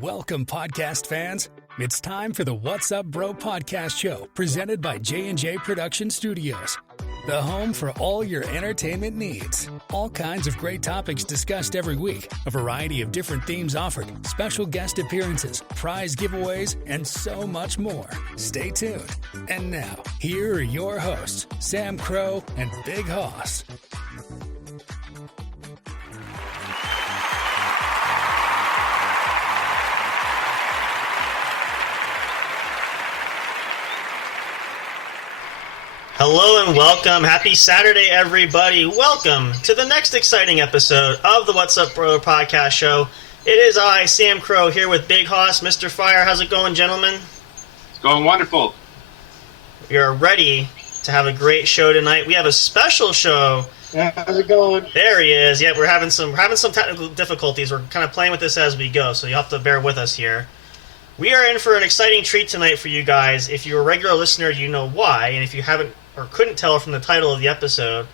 Welcome, podcast fans. It's time for the What's Up Bro podcast show, presented by J&J Production Studios, the home for all your entertainment needs. All kinds of great topics discussed every week, a variety of different themes offered, special guest appearances, prize giveaways, and so much more. Stay tuned. And now, here are your hosts, Sam Crow and Big Hoss. Hello and welcome. Happy Saturday, everybody. Welcome to the next exciting episode of the What's Up Bro podcast show. It is I, Sam Crow, here with Big Hoss, Mr. Fire. How's it going, gentlemen? It's going wonderful. We are ready to have a great show tonight. We have a special show. Yeah, how's it going? There he is. Yeah, we're having some technical difficulties. We're kind of playing with this as we go, so you have to bear with us here. We are in for an exciting treat tonight for you guys. If you're a regular listener, you know why, and if you haven't or couldn't tell from the title of the episode,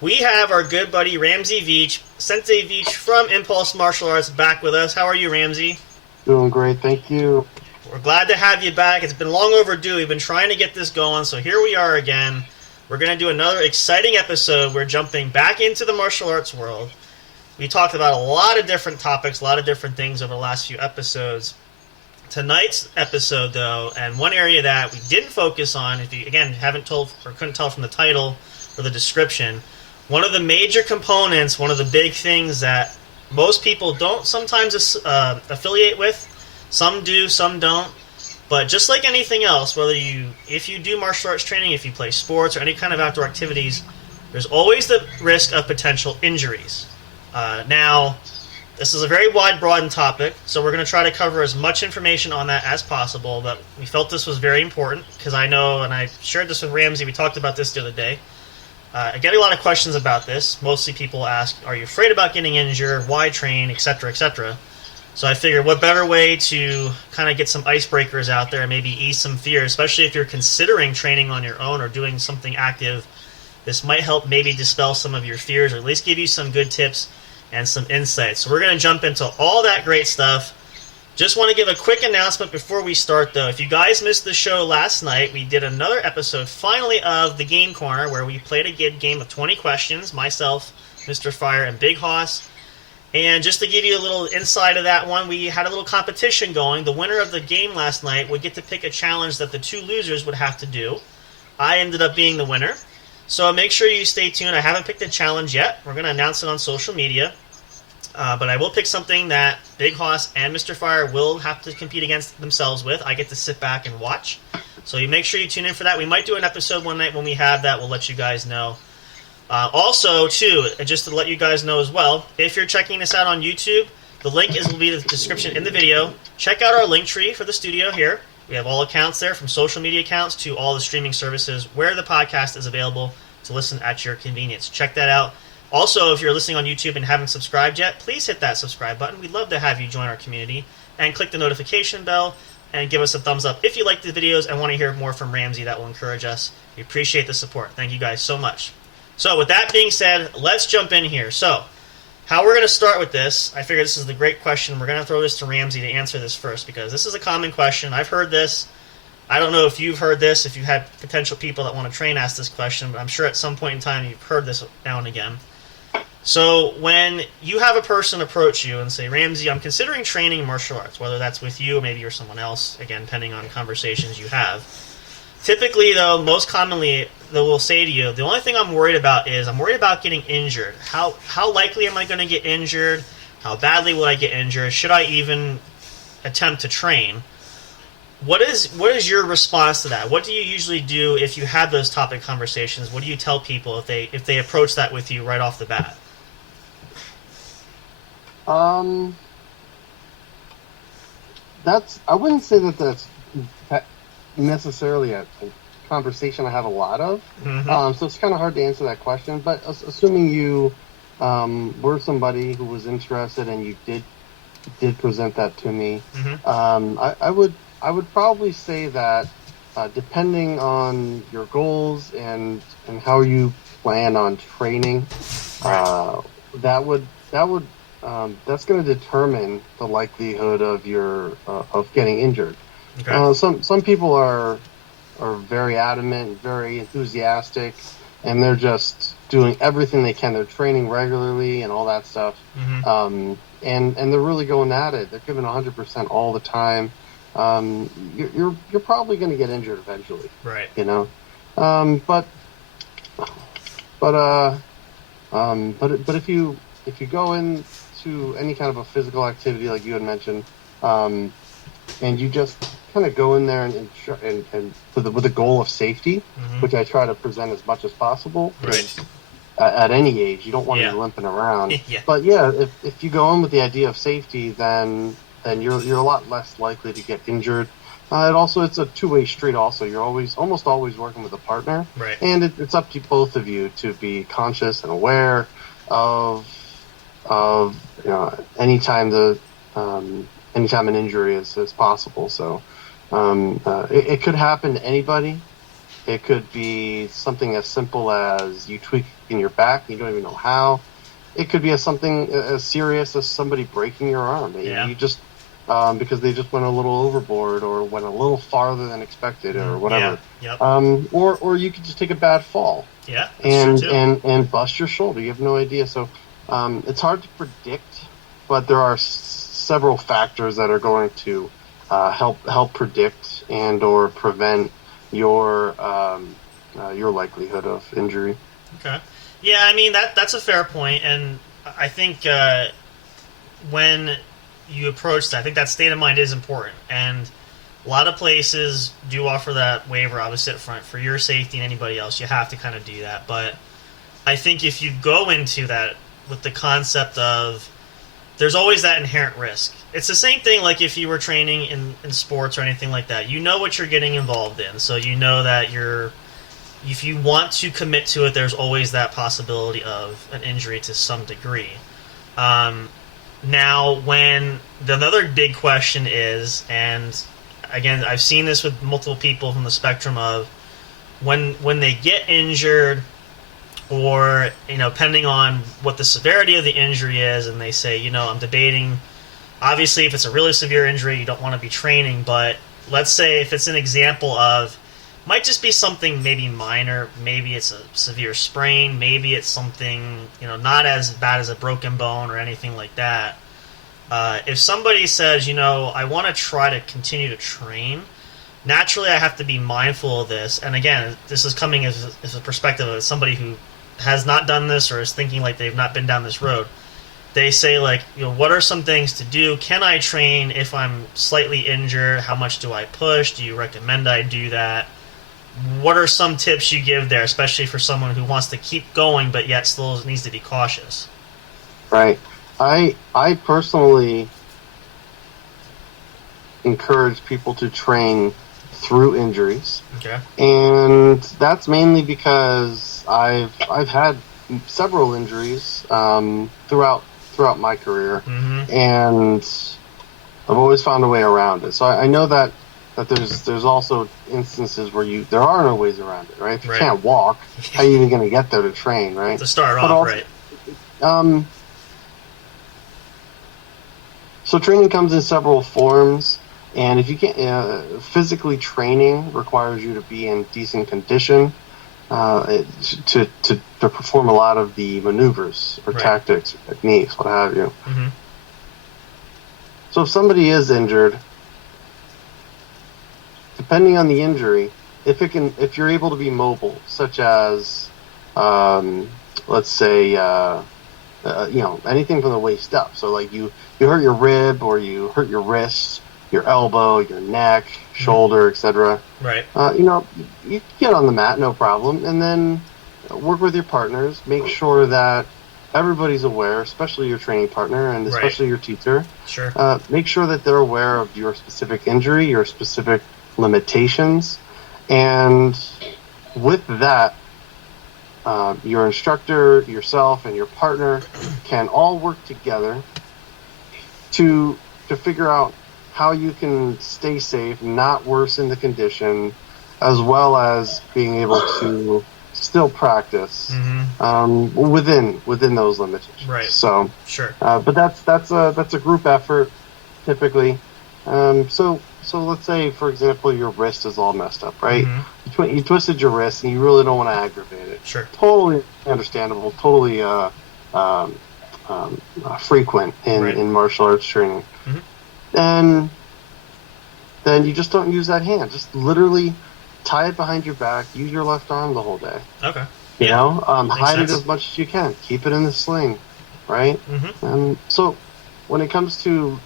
we have our good buddy Ramsey Veitch, Sensei Veitch from Impulse Martial Arts, back with us. How are you, Ramsey? Doing great, thank you. We're glad to have you back. It's been long overdue. We've been trying to get this going, so here we are again. We're going to do another exciting episode. We're jumping back into the martial arts world. We talked about a lot of different topics, a lot of different things over the last few episodes. Tonight's episode, though, and one area that we didn't focus on, if you, again, haven't told or couldn't tell from the title or the description, one of the major components, one of the big things that most people don't sometimes affiliate with, some do, some don't, but just like anything else, if you do martial arts training, if you play sports or any kind of outdoor activities, there's always the risk of potential injuries. Now, this is a very wide, broad topic, so we're going to try to cover as much information on that as possible, but we felt this was very important, because I know, and I shared this with Ramsey, we talked about this the other day. I get a lot of questions about this. Mostly people ask, are you afraid about getting injured, why train, etc., etc. So I figured what better way to kind of get some icebreakers out there and maybe ease some fear, especially if you're considering training on your own or doing something active. This might help maybe dispel some of your fears, or at least give you some good tips and some insights. So we're going to jump into all that great stuff. Just want to give a quick announcement before we start, though. If you guys missed the show last night, we did another episode, finally, of the Game Corner, where we played a game of 20 questions, myself, Mr. Fire, and Big Hoss. And just to give you a little insight of that one, we had a little competition going. The winner of the game last night would get to pick a challenge that the two losers would have to do. I ended up being the winner. So make sure you stay tuned. I haven't picked a challenge yet. We're going to announce it on social media. But I will pick something that Big Hoss and Mr. Fire will have to compete against themselves with. I get to sit back and watch. So you make sure you tune in for that. We might do an episode one night when we have that. We'll let you guys know. Also, too, just to let you guys know as well, if you're checking this out on YouTube, the link will be in the description in the video. Check out our link tree for the studio here. We have all accounts there, from social media accounts to all the streaming services where the podcast is available to listen at your convenience. Check that out. Also, if you're listening on YouTube and haven't subscribed yet, please hit that subscribe button. We'd love to have you join our community. And click the notification bell and give us a thumbs up if you like the videos and want to hear more from Ramsey. That will encourage us. We appreciate the support. Thank you guys so much. So with that being said, let's jump in here. So, how we're going to start with this, I figure this is the great question. We're going to throw this to Ramsey to answer this first, because this is a common question. I've heard this. I don't know if you've heard this, if you've had potential people that want to train ask this question, but I'm sure at some point in time you've heard this now and again. So when you have a person approach you and say, Ramsey, I'm considering training martial arts, whether that's with you or maybe you're someone else, again, depending on conversations you have. Typically, though, most commonly, they will say to you, the only thing I'm worried about is I'm worried about getting injured. How likely am I going to get injured? How badly will I get injured? Should I even attempt to train? What is your response to that? What do you usually do if you have those topic conversations? What do you tell people if they approach that with you right off the bat? I wouldn't say that's necessarily a conversation I have a lot of. Mm-hmm. So it's kind of hard to answer that question. But assuming you were somebody who was interested and you did present that to me, mm-hmm. I would probably say that depending on your goals and how you plan on training, right. that would that's going to determine the likelihood of your of getting injured. Okay. Some people are very adamant, very enthusiastic, and they're just doing everything they can. They're training regularly and all that stuff, and they're really going at it. They're giving 100% all the time. You're probably going to get injured eventually, Right? you know. But if you go into any kind of a physical activity like you had mentioned, and you just kind of go in there and with the goal of safety, which I try to present as much as possible. Right. At any age, you don't want to be limping around. Yeah. But yeah, if you go in with the idea of safety, then you're a lot less likely to get injured. It's a two-way street. Also, you're almost always working with a partner, Right. and it's up to both of you to be conscious and aware of anytime an injury is possible. So it could happen to anybody. It could be something as simple as you tweak in your back, you don't even know how. It could be something as serious as somebody breaking your arm. You just because they just went a little overboard or went a little farther than expected or whatever. Yeah. Yep. Or you could just take a bad fall. Yeah. That's true too. And bust your shoulder. You have no idea. So it's hard to predict, but there are several factors that are going to help predict and or prevent your likelihood of injury. Okay. Yeah, I mean that's a fair point, and I think when you approach that, I think that state of mind is important, and a lot of places do offer that waiver, obviously, up front for your safety and anybody else. You have to kind of do that, but I think if you go into that with the concept of there's always that inherent risk. It's the same thing like if you were training in sports or anything like that. You know what you're getting involved in, so you know that if you want to commit to it, there's always that possibility of an injury to some degree. Now, when the other big question is, and again, I've seen this with multiple people from the spectrum of when they get injured, or depending on what the severity of the injury is, and they say, I'm debating. Obviously, if it's a really severe injury, you don't want to be training. But let's say if it's an example of, might just be something maybe minor. Maybe it's a severe sprain. Maybe it's something not as bad as a broken bone or anything like that. If somebody says, I want to try to continue to train, naturally I have to be mindful of this. And again, this is coming as a perspective of somebody who has not done this or is thinking like they've not been down this road. They say what are some things to do? Can I train if I'm slightly injured? How much do I push? Do you recommend I do that? What are some tips you give there, especially for someone who wants to keep going but yet still needs to be cautious? Right. I personally encourage people to train through injuries. Okay. And that's mainly because I've had several injuries throughout my career, and I've always found a way around it. So I know that there's also instances where there are no ways around it, right? If you can't walk, how are you even going to get there to train, right? To start off, right. So training comes in several forms, and if you can't, physically training requires you to be in decent condition to perform a lot of the maneuvers or tactics, or techniques, what have you. So if somebody is injured, depending on the injury, if you're able to be mobile, such as let's say anything from the waist up. So like you hurt your rib or you hurt your wrist, your elbow, your neck, shoulder, etc. Right. You get on the mat, no problem, and then work with your partners. Make sure that everybody's aware, especially your training partner and especially your teacher. Sure. Make sure that they're aware of your specific injury, your specific limitations, and with that, your instructor, yourself, and your partner can all work together to figure out how you can stay safe, not worsen the condition, as well as being able to still practice within those limitations. Right. So sure. But that's a group effort typically. So let's say, for example, your wrist is all messed up, right? You twisted your wrist and you really don't want to aggravate it. Sure. Totally understandable. Totally frequent in martial arts training. And then you just don't use that hand. Just literally tie it behind your back. Use your left arm the whole day. Okay. You know, hide sense. it as much as you can. Keep it in the sling, right? So when it comes to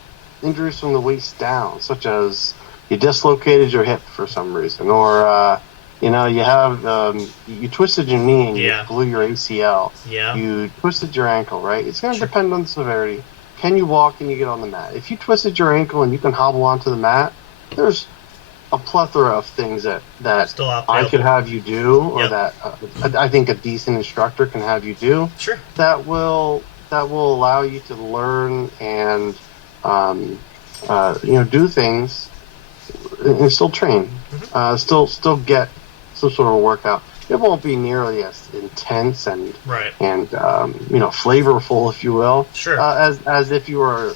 injuries from the waist down, such as you dislocated your hip for some reason, or you have you twisted your knee and you blew your ACL. Yeah. You twisted your ankle, right? It's going to depend on the severity. Can you walk and you get on the mat? If you twisted your ankle and you can hobble onto the mat, there's a plethora of things that I could have you do, or that I think a decent instructor can have you do. Sure. That will allow you to learn and do things and still train, still get some sort of workout. It won't be nearly as intense and flavorful, if you will, as if you were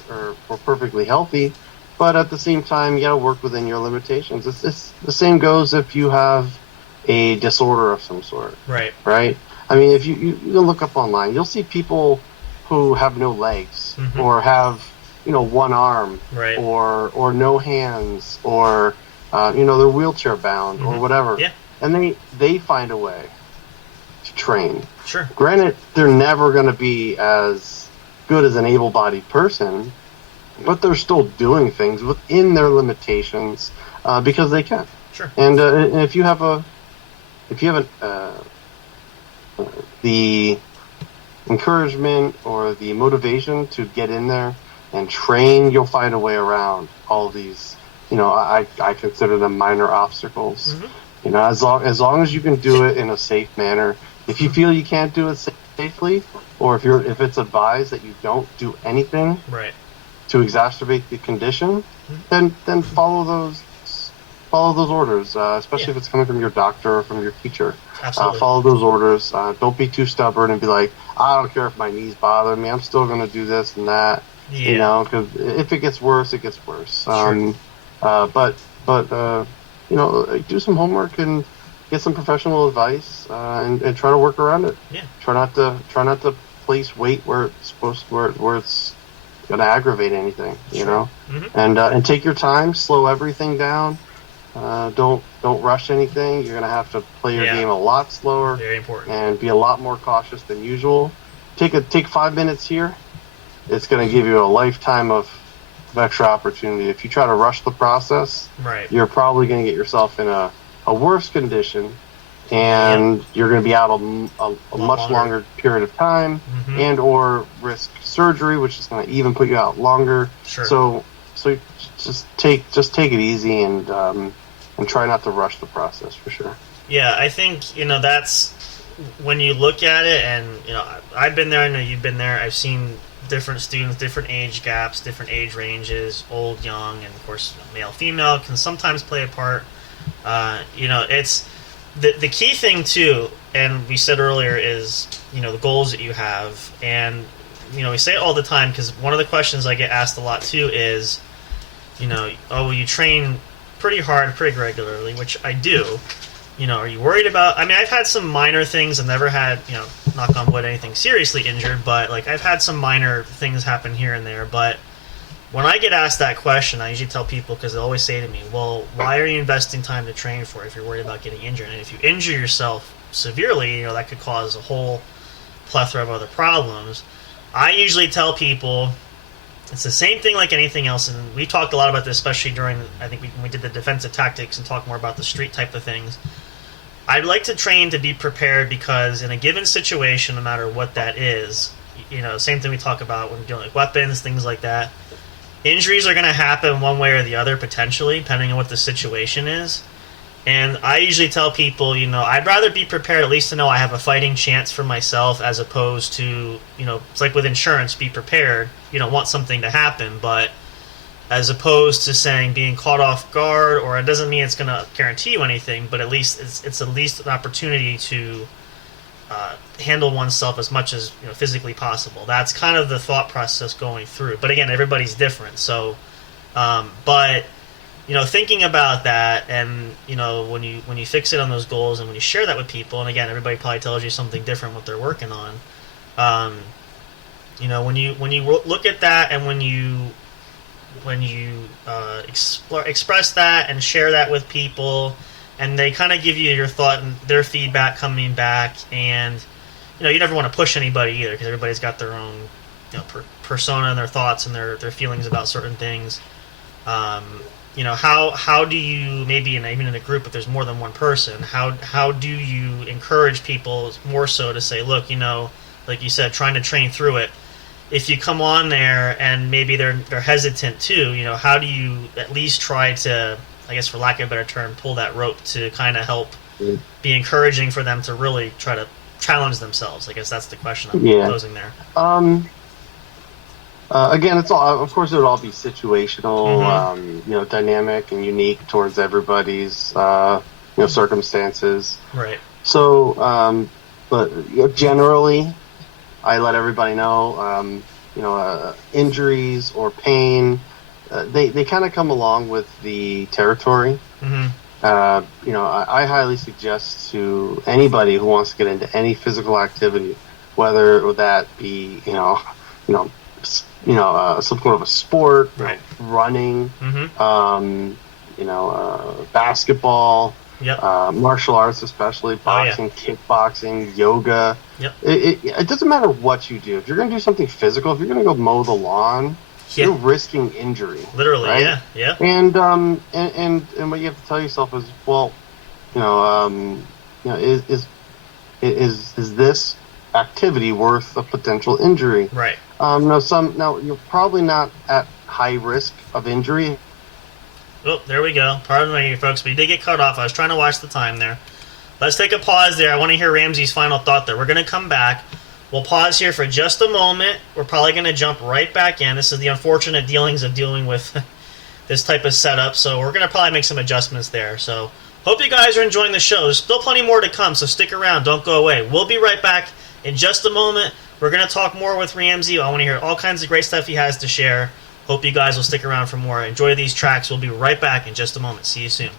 perfectly healthy. But at the same time, you got to work within your limitations. It's the same goes if you have a disorder of some sort. Right. I mean, if you look up online, you'll see people who have no legs or have one arm or no hands or they're wheelchair bound or whatever. Yeah. And they find a way to train. Sure. Granted, they're never going to be as good as an able-bodied person, but they're still doing things within their limitations because they can. Sure. And if you have the encouragement or the motivation to get in there and train, you'll find a way around all of these. I consider them minor obstacles. As long as you can do it in a safe manner. If you feel you can't do it safely, or if it's advised that you don't do anything to exacerbate the condition, then follow those orders, especially if it's coming from your doctor or from your teacher. Absolutely. Follow those orders. Don't be too stubborn and be like, I don't care if my knees bother me. I'm still going to do this and that. Yeah. Because if it gets worse, it gets worse. Sure. But do some homework and get some professional advice and try to work around it. Yeah. Try not to place weight where it's where it's going to aggravate anything. And take your time, slow everything down. Don't rush anything. You're going to have to play your game a lot slower. Very important. And be a lot more cautious than usual. Take 5 minutes here. It's going to give you a lifetime of extra opportunity. If you try to rush the process, you're probably going to get yourself in a worse condition, and you're going to be out a much longer period of time, and or risk surgery, which is going to even put you out longer. Sure. So just take it easy and try not to rush the process for sure. Yeah, I think that's when you look at it, and I've been there. I know you've been there. I've seen different students, different age gaps, different age ranges, old, young, and of course male, female can sometimes play a part. It's the key thing too, and we said earlier is the goals that you have, and we say it all the time because one of the questions I get asked a lot too is, you train pretty hard, pretty regularly, which I do. Are you worried about... I mean, I've had some minor things. I've never had, knock on wood, anything seriously injured, but, I've had some minor things happen here and there. But when I get asked that question, I usually tell people, because they always say to me, well, why are you investing time to train for if you're worried about getting injured? And if you injure yourself severely, that could cause a whole plethora of other problems. I usually tell people... It's the same thing like anything else, and we talked a lot about this, especially during, I think, when we did the defensive tactics and talked more about the street type of things. I'd like to train to be prepared because in a given situation, no matter what that is, same thing we talk about when dealing with weapons, things like that, injuries are going to happen one way or the other, potentially, depending on what the situation is. And I usually tell people, I'd rather be prepared at least to know I have a fighting chance for myself as opposed to, it's like with insurance, be prepared. You don't want something to happen, but as opposed to saying being caught off guard, or it doesn't mean it's going to guarantee you anything, but at least it's at least an opportunity to handle oneself as much as physically possible. That's kind of the thought process going through. But again, everybody's different. So, but thinking about that, and when you fix it on those goals, and when you share that with people, and again, everybody probably tells you something different what they're working on. When you look at that, and when you express that and share that with people, and they kind of give you your thought and their feedback coming back, and you never want to push anybody either, because everybody's got their own persona and their thoughts and their feelings about certain things. How do you, maybe even in a group if there's more than one person, how do you encourage people more so to say, look, like you said, trying to train through it. If you come on there and maybe they're hesitant too, how do you at least try to, I guess for lack of a better term, pull that rope to kind of help be encouraging for them to really try to challenge themselves? I guess that's the question I'm posing there. Again, it's all, of course, it would all be situational, dynamic and unique towards everybody's, circumstances. Right. So, but generally, I let everybody know, injuries or pain, they kind of come along with the territory. Mm-hmm. I highly suggest to anybody who wants to get into any physical activity, whether that be, some sort of a sport, right, running, basketball, martial arts, especially boxing, kickboxing, yoga. Yep. It doesn't matter what you do. If you're going to do something physical, if you're going to go mow the lawn, you're risking injury. Literally, right? yeah. And what you have to tell yourself is, well, is this activity worth a potential injury? Right. Now you're probably not at high risk of injury. Oh, there we go. Pardon me, folks, but you did get cut off. I was trying to watch the time there. Let's take a pause there. I want to hear Ramsey's final thought there. We're going to come back. We'll pause here for just a moment. We're probably going to jump right back in. This is the unfortunate dealings of dealing with this type of setup, so we're going to probably make some adjustments there. So hope you guys are enjoying the show. There's still plenty more to come, so stick around. Don't go away. We'll be right back in just a moment. We're going to talk more with Ramsey. I want to hear all kinds of great stuff he has to share. Hope you guys will stick around for more. Enjoy these tracks. We'll be right back in just a moment. See you soon.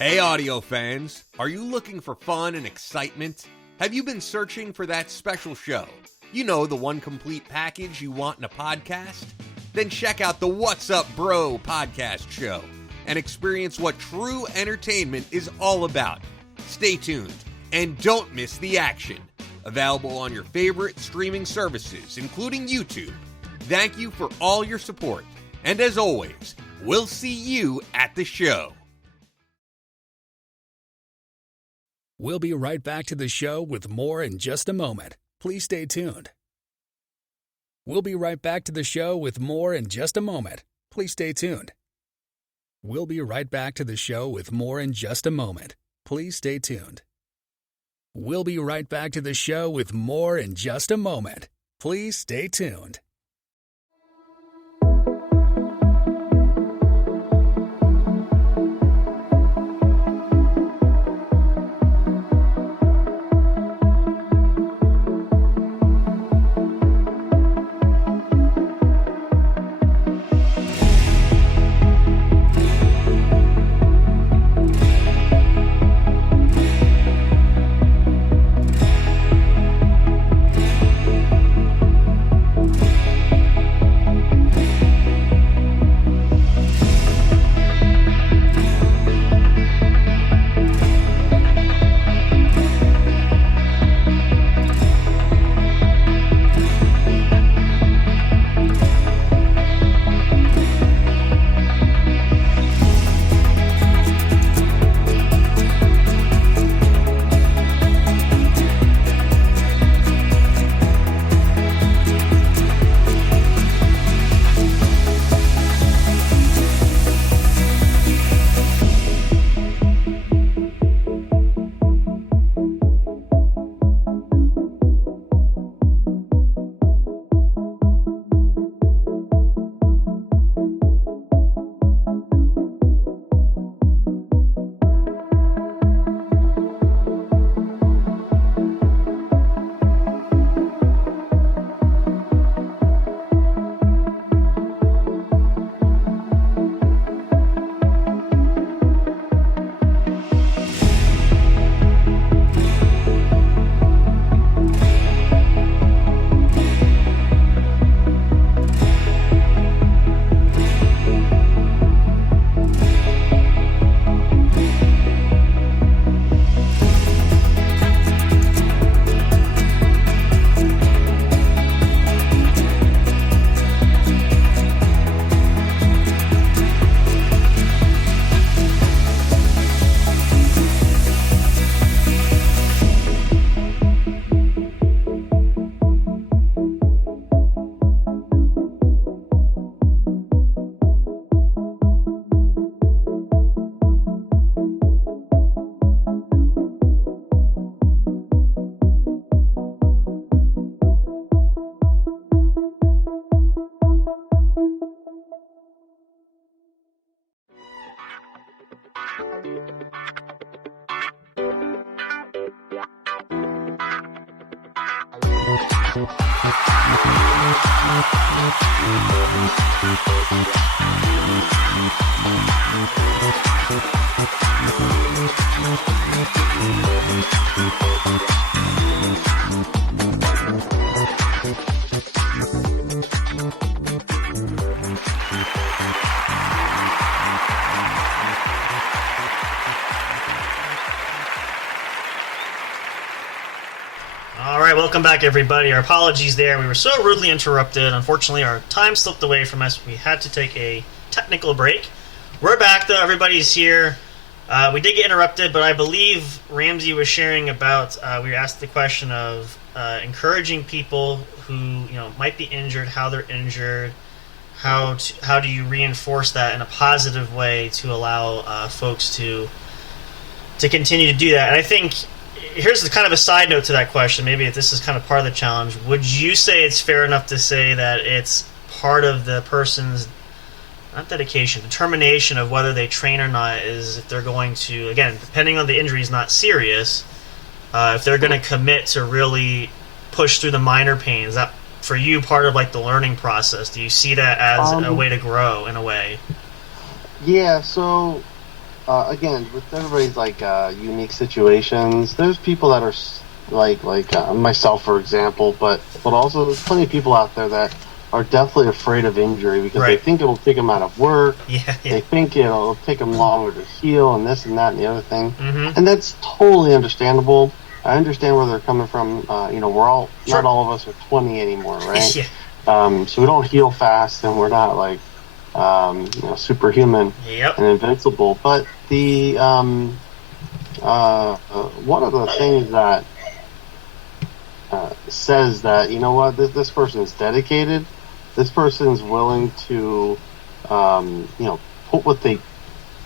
Hey audio fans, are you looking for fun and excitement? Have you been searching for that special show? You know, the one complete package you want in a podcast? Then check out the What's Up Bro podcast show and experience what true entertainment is all about. Stay tuned and don't miss the action. Available on your favorite streaming services, including YouTube. Thank you for all your support. And as always, we'll see you at the show. We'll be right back to the show with more in just a moment. Please stay tuned. We'll be right back to the show with more in just a moment. Please stay tuned. We'll be right back to the show with more in just a moment. Please stay tuned. We'll be right back to the show with more in just a moment. Please stay tuned. Welcome back, everybody. Our apologies there. We were so rudely interrupted. Unfortunately, our time slipped away from us. We had to take a technical break. We're back, though. Everybody's here. We did get interrupted, but I believe Ramsey was sharing about, we were asked the question of encouraging people who might be injured, how they're injured, how do you reinforce that in a positive way to allow folks to continue to do that. And I think here's kind of a side note to that question. Maybe if this is kind of part of the challenge, would you say it's fair enough to say that it's part of the person's, not dedication, determination of whether they train or not, is if they're going to, again, depending on the injury is not serious, if they're going to commit to really push through the minor pain? Is that, for you, part of like the learning process? Do you see that as a way to grow in a way? Yeah, so again, with everybody's like unique situations, there's people that are like myself, for example, but also there's plenty of people out there that are definitely afraid of injury because they think it'll take them out of work. Yeah. They think it'll take them longer to heal, and this and that and the other thing. Mm-hmm. And that's totally understandable. I understand where they're coming from. We're all not all of us are 20 anymore, right? Yeah. So we don't heal fast, and we're not like superhuman and invincible. But the one of the things that says that, you know what, this person is dedicated, this person's willing to put what they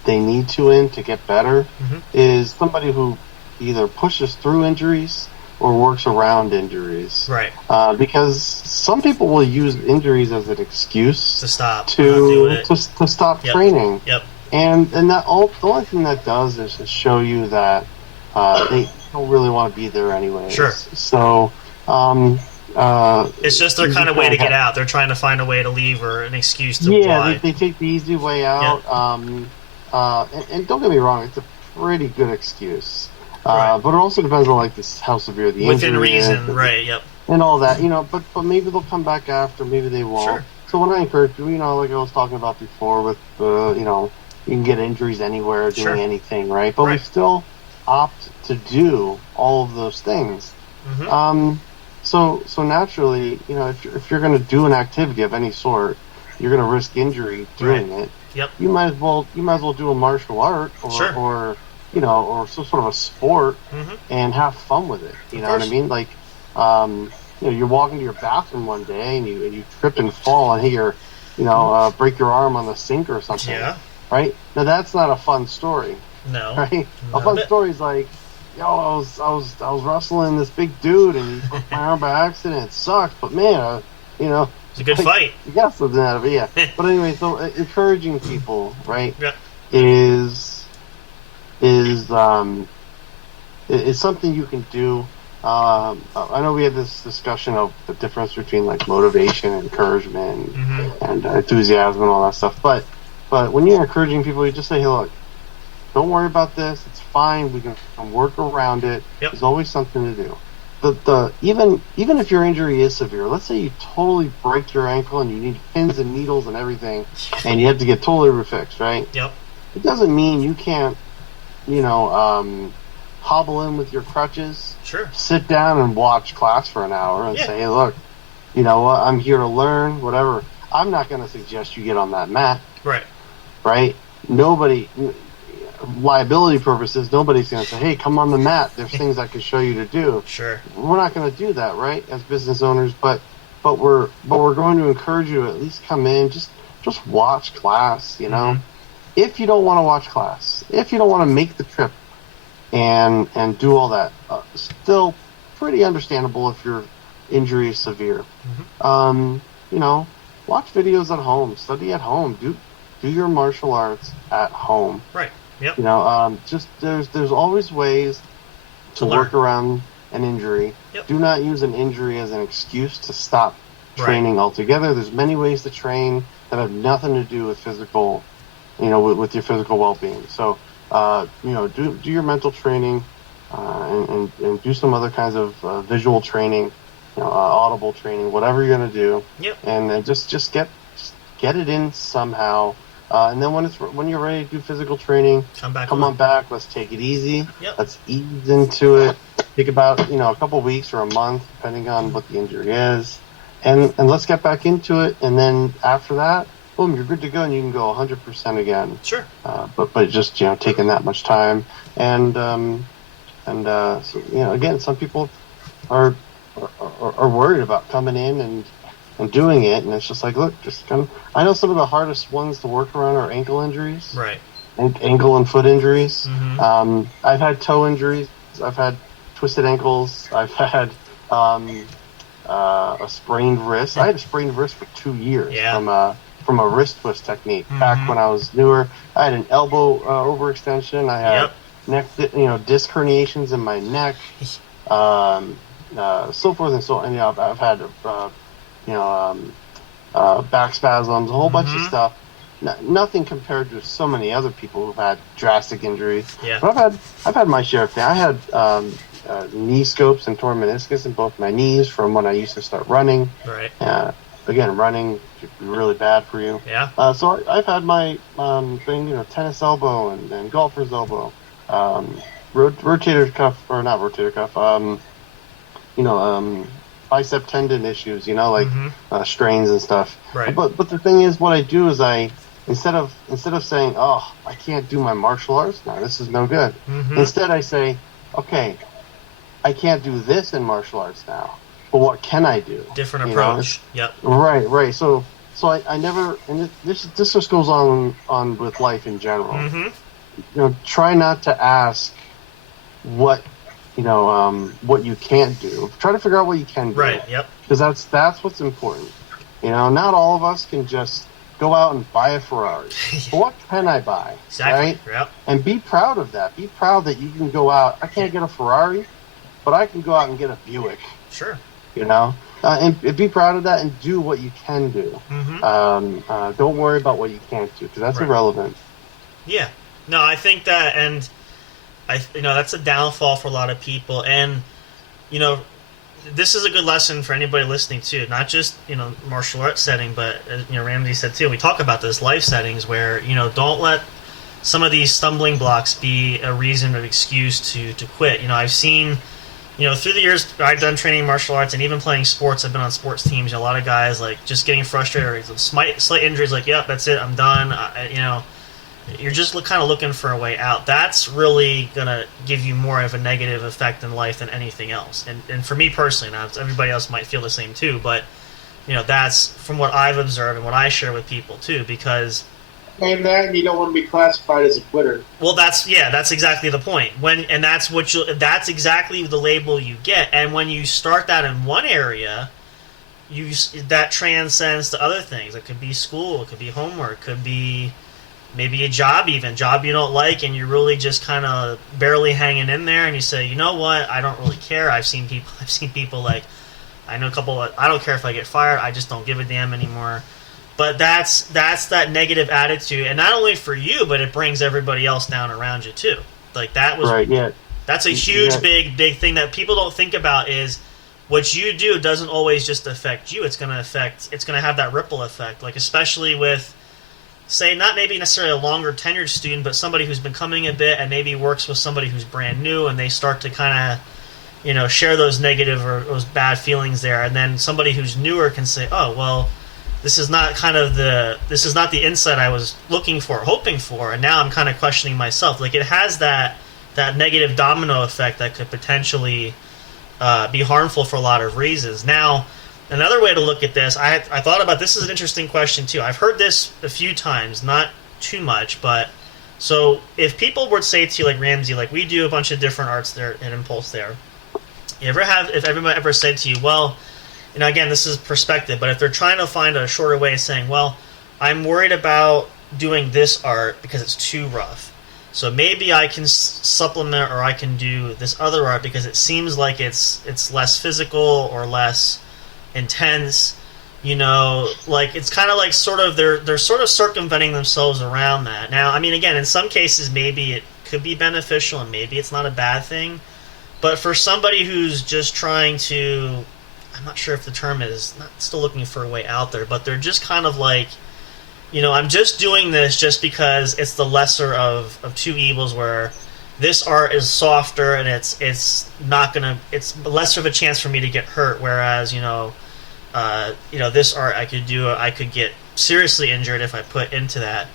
need to get better, is somebody who either pushes through injuries or works around injuries. Right. Because some people will use injuries as an excuse to stop to stop training. Yep. And that the only thing that does is to show you that they don't really want to be there anyway. Sure. So it's just their kind of way to get out. They're trying to find a way to leave or an excuse to why. They take the easy way out. Yep. And don't get me wrong, it's a pretty good excuse. But it also depends on how severe the injury is. Within reason, right? Yep. And all that, but maybe they'll come back after, maybe they won't. Sure. So when I encourage you, like I was talking about before, with you can get injuries anywhere doing anything, right? But we still opt to do all of those things. Mm-hmm. So naturally, if you're going to do an activity of any sort, you're going to risk injury doing it. Yep. You might as well do a martial art or some sort of a sport and have fun with it. You know what I mean? Like, you're walking to your bathroom one day and you trip and fall and hit your, break your arm on the sink or something. Yeah. Right? Now that's not a fun story. No. Right? A fun story is like, I was wrestling this big dude and he broke my arm by accident. It sucked, but man, it's a good fight. You got something out of it, yeah. But anyway, so encouraging people, right, is something you can do. I know we had this discussion of the difference between like motivation, encouragement, and enthusiasm and all that stuff. But when you're encouraging people, you just say, "Hey, look, don't worry about this. It's fine. We can work around it. Yep. There's always something to do." Even if your injury is severe, let's say you totally break your ankle and you need pins and needles and everything, and you have to get totally refixed, right? Yep. It doesn't mean you can't, hobble in with your crutches, sit down and watch class for an hour and say, hey, look, you know what, I'm here to learn, whatever. I'm not going to suggest you get on that mat. Right? Nobody, liability purposes, nobody's going to say, hey, come on the mat. There's things I can show you to do. Sure. We're not going to do that, right, as business owners, but we're going to encourage you to at least come in, just watch class, If you don't want to watch class, if you don't want to make the trip and do all that, still pretty understandable if your injury is severe. Watch videos at home, study at home, do your martial arts at home. Right. Yep. Just there's always ways to work around an injury. Yep. Do not use an injury as an excuse to stop training altogether. There's many ways to train that have nothing to do with physical, with your physical well-being. So, do your mental training, and do some other kinds of visual training, audible training, whatever you're gonna do. Yep. And then just get it in somehow. And then when you're ready to do physical training, come on back. Let's take it easy. Yep. Let's ease into it. Take about a couple weeks or a month, depending on what the injury is, and let's get back into it. And then after that, boom, you're good to go, and you can go 100% again. Sure. But just taking that much time, and so, again, some people are worried about coming in and doing it, and it's just like, look, just come. I know some of the hardest ones to work around are ankle injuries, right? Ankle and foot injuries. I've had toe injuries. I've had twisted ankles. I've had a sprained wrist. I had a sprained wrist for 2 years from a wrist twist technique back when I was newer. I had an elbow overextension. I had neck, disc herniations in my neck, so forth and so on. I've had back spasms, a whole bunch of stuff. nothing compared to so many other people who've had drastic injuries. Yeah. But I've had my share of things. I had knee scopes and torn meniscus in both my knees from when I used to start running. Right. Again, running could be really bad for you. Yeah. So I've had my tennis elbow and golfer's elbow, rotator cuff, or not rotator cuff, bicep tendon issues, strains and stuff. Right. But the thing is, what I do is instead of saying, oh, I can't do my martial arts now, this is no good. Mm-hmm. Instead I say, okay, I can't do this in martial arts now, but what can I do? Different approach. Yep. Right. So I never, and this just goes on with life in general. Mm-hmm. Try not to ask what you can't do. Try to figure out what you can do. Right. Yep. Because that's what's important. Not all of us can just go out and buy a Ferrari. But what can I buy? Exactly. Right? Yep. And be proud of that. Be proud that you can go out. I can't get a Ferrari, but I can go out and get a Buick. Sure. And be proud of that and do what you can do. Mm-hmm. Don't worry about what you can't do, because that's irrelevant. Yeah. No, I think that, and that's a downfall for a lot of people. And, this is a good lesson for anybody listening too, not just, martial arts setting, but, Ramsey said too, we talk about this life settings where, don't let some of these stumbling blocks be a reason or excuse to quit. I've seen, through the years I've done training martial arts and even playing sports, I've been on sports teams, a lot of guys like just getting frustrated or slight injuries, like, yep, that's it, I'm done. You're just kind of looking for a way out. That's really going to give you more of a negative effect in life than anything else. And for me personally, now everybody else might feel the same too, but that's from what I've observed and what I share with people too, because and that, and you don't want to be classified as a quitter. Well, that's exactly the point. That's exactly the label you get. And when you start that in one area, that transcends to other things. It could be school, it could be homework, it could be maybe a job you don't like, and you're really just kind of barely hanging in there, and you say, you know what, I don't really care. I've seen people like, I know a couple of, I don't care if I get fired, I just don't give a damn anymore. But that's that negative attitude, and not only for you, but it brings everybody else down around you too. Like that was right, yeah. That's a huge big thing that people don't think about, is what you do doesn't always just affect you. It's gonna have that ripple effect. Like especially with, say, not maybe necessarily a longer tenured student, but somebody who's been coming a bit and maybe works with somebody who's brand new, and they start to kind of, share those negative or those bad feelings there, and then somebody who's newer can say, oh, well, this is not the insight I was looking for, hoping for, and now I'm kind of questioning myself. Like it has that negative domino effect that could potentially be harmful for a lot of reasons. Now, another way to look at this, I thought about, this is an interesting question too. I've heard this a few times, not too much, but so if people would say to you, like Ramsey, like we do a bunch of different arts there at Impulse there, if everyone ever said to you, well, again, this is perspective, but if they're trying to find a shorter way of saying, well, I'm worried about doing this art because it's too rough, so maybe I can supplement, or I can do this other art because it seems like it's less physical or less intense, like it's kind of like sort of they're sort of circumventing themselves around that. Now, I mean, again, in some cases maybe it could be beneficial and maybe it's not a bad thing, but for somebody who's just trying to, I'm not sure if the term is, not still looking for a way out there, but they're just kind of like, I'm just doing this just because it's the lesser of two evils, where this art is softer and it's lesser of a chance for me to get hurt, whereas this art I could get seriously injured if I put into that.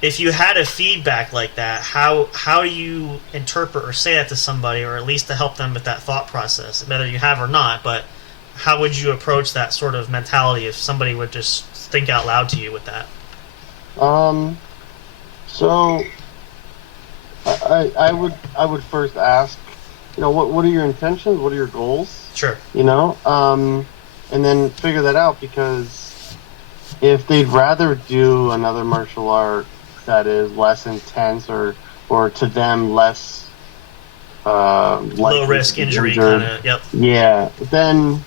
If you had a feedback like that, how do you interpret or say that to somebody, or at least to help them with that thought process, whether you have or not, but how would you approach that sort of mentality if somebody would just think out loud to you with that? So I would first ask, what are your intentions? What are your goals? Sure. And then figure that out, because if they'd rather do another martial art that is less intense or to them less low risk injury kind of, yep. Yeah, then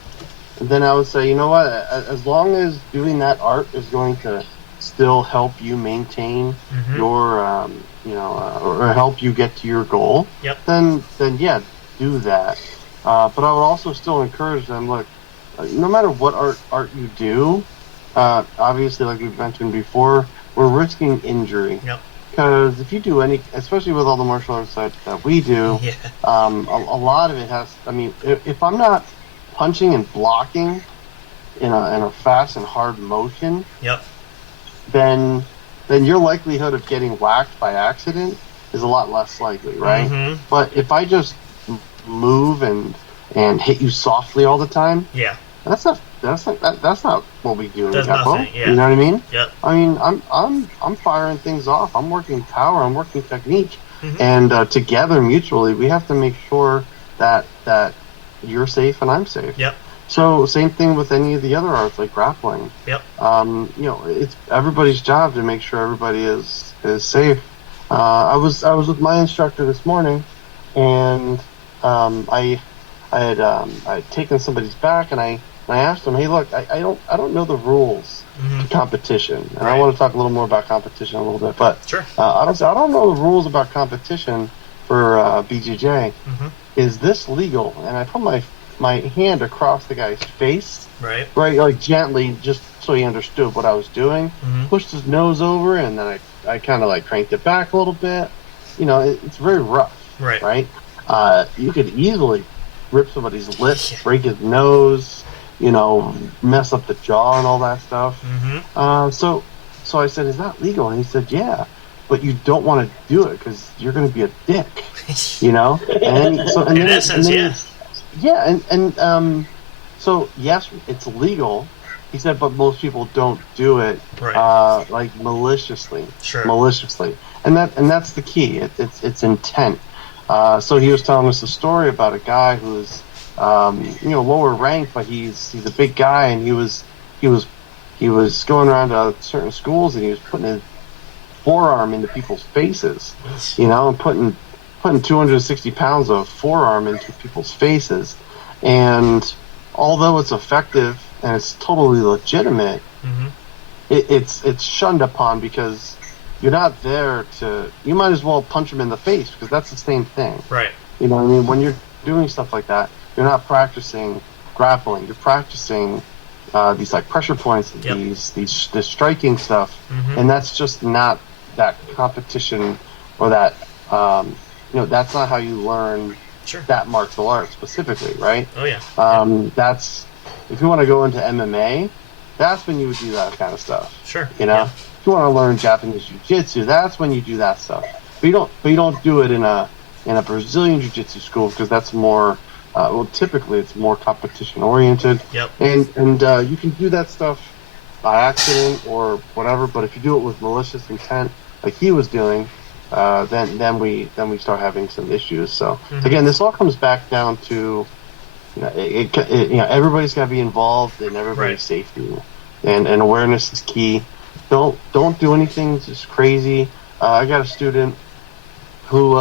I would say, as long as doing that art is going to still help you maintain your, or help you get to your goal, then yeah, do that. But I would also still encourage them, look, no matter what art you do, obviously, like we've mentioned before, we're risking injury. Because if you do especially with all the martial arts that we do, a lot of it has, I mean, if I'm not punching and blocking in a fast and hard motion, then your likelihood of getting whacked by accident is a lot less likely, right? But if I just move and hit you softly all the time, that's not what we do in Kempo. You know what I mean? I mean, I'm firing things off. I'm working power. I'm working technique, and together mutually, we have to make sure that you're safe and I'm safe. So same thing with any of the other arts like grappling. It's everybody's job to make sure everybody is safe. I was with my instructor this morning, and I had taken somebody's back, and I asked him, hey, look, I don't know the rules to competition, and I want to talk a little more about competition a little bit, but I don't know the rules about competition for BJJ. Is this legal? And I put my hand across the guy's face, right, like gently, just so he understood what I was doing. Pushed his nose over, and then I kind of like cranked it back a little bit. You know, it's very rough, right? You could easily rip somebody's lips, break his nose, mess up the jaw and all that stuff. So I said, is that legal? And he said, yeah, but you don't want to do it because you're going to be a dick, And in essence, so yes, it's legal. He said, but most people don't do it like maliciously, and that's the key. It's intent. So he was telling us a story about a guy who's lower ranked, but he's a big guy, and he was going around to certain schools, and he was putting his forearm into people's faces, and putting 260 pounds of forearm into people's faces. And although it's effective and it's totally legitimate, it's shunned upon because you're not there to. You might as well punch him in the face because that's the same thing, right? You know what I mean? When you're doing stuff like that, you're not practicing grappling. You're practicing these like pressure points, this striking stuff, and that's just not that competition or that that's not how you learn that martial art specifically, right? That's if you want to go into MMA, that's when you would do that kind of stuff. If you want to learn Japanese jiu-jitsu, that's when you do that stuff. But you don't do it in a Brazilian jiu-jitsu school because that's more typically it's more competition oriented. And you can do that stuff by accident or whatever, but if you do it with malicious intent like he was doing, then we start having some issues. So again, this all comes back down to everybody's got to be involved in everybody's safety, and awareness is key. Don't do anything just crazy. I got a student who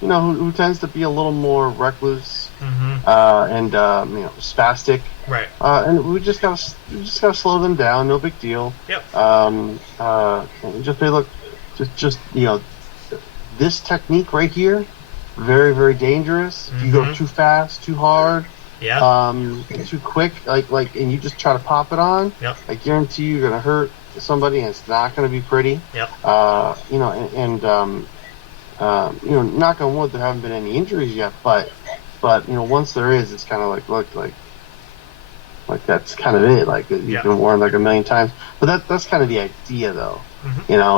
who tends to be a little more recluse and spastic, and we just gotta slow them down. No big deal. Just say, look, just this technique right here, very, very dangerous. If you go too fast, too hard, too quick, like, and you just try to pop it on, I guarantee you're gonna hurt somebody, and it's not gonna be pretty. Knock on wood, there haven't been any injuries yet, but once there is, it's kind of like that's kind of it. Like you've been warned like a million times, but that's kind of the idea, though.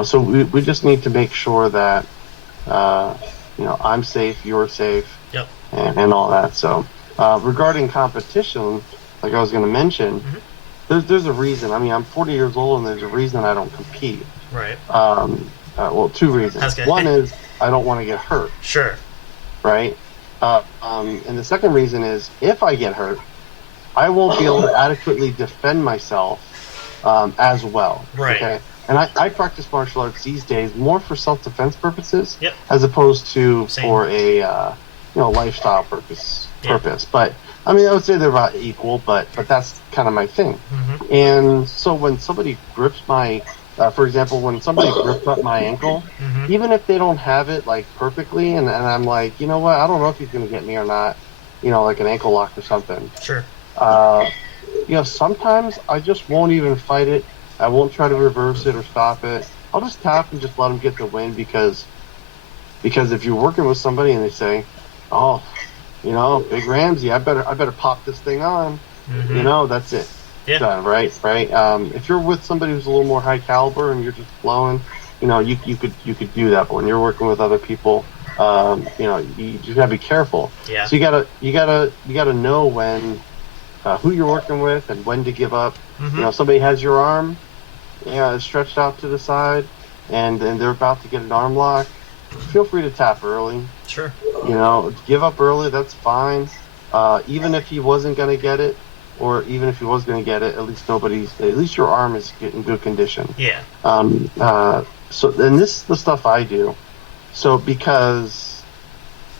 So we just need to make sure that I'm safe, you're safe, and all that. So regarding competition, like I was going to mention, there's a reason. I mean, I'm 40 years old, and there's a reason I don't compete. Well, two reasons. One is I don't want to get hurt. Right. And the second reason is if I get hurt, I won't be able to adequately defend myself as well. Okay. And I practice martial arts these days more for self-defense purposes, as opposed to for a lifestyle purpose. But I mean, I would say they're about equal, but that's kind of my thing. Mm-hmm. And so when somebody grips my, for example, when somebody grips up my ankle, Mm-hmm. even if they don't have it like perfectly, and I'm like, you know what, I don't know if he's going to get me or not, like an ankle lock or something. Sure. Sometimes I just won't even fight it. I won't try to reverse it or stop it. I'll just tap and just let them get the win because if you're working with somebody and they say, oh, Big Ramsey, I better pop this thing on, Mm-hmm. that's it. Yeah. Done, right. If you're with somebody who's a little more high caliber and you're just flowing, you could do that. But when you're working with other people, you just gotta be careful. Yeah. So you gotta know when, who you're working with and when to give up. Mm-hmm. Somebody has your arm, stretched out to the side, and they're about to get an arm lock. Feel free to tap early. Sure. Give up early. That's fine. Even if he wasn't going to get it, or even if he was going to get it, at least your arm is in good condition. Yeah. So then this is the stuff I do. So because,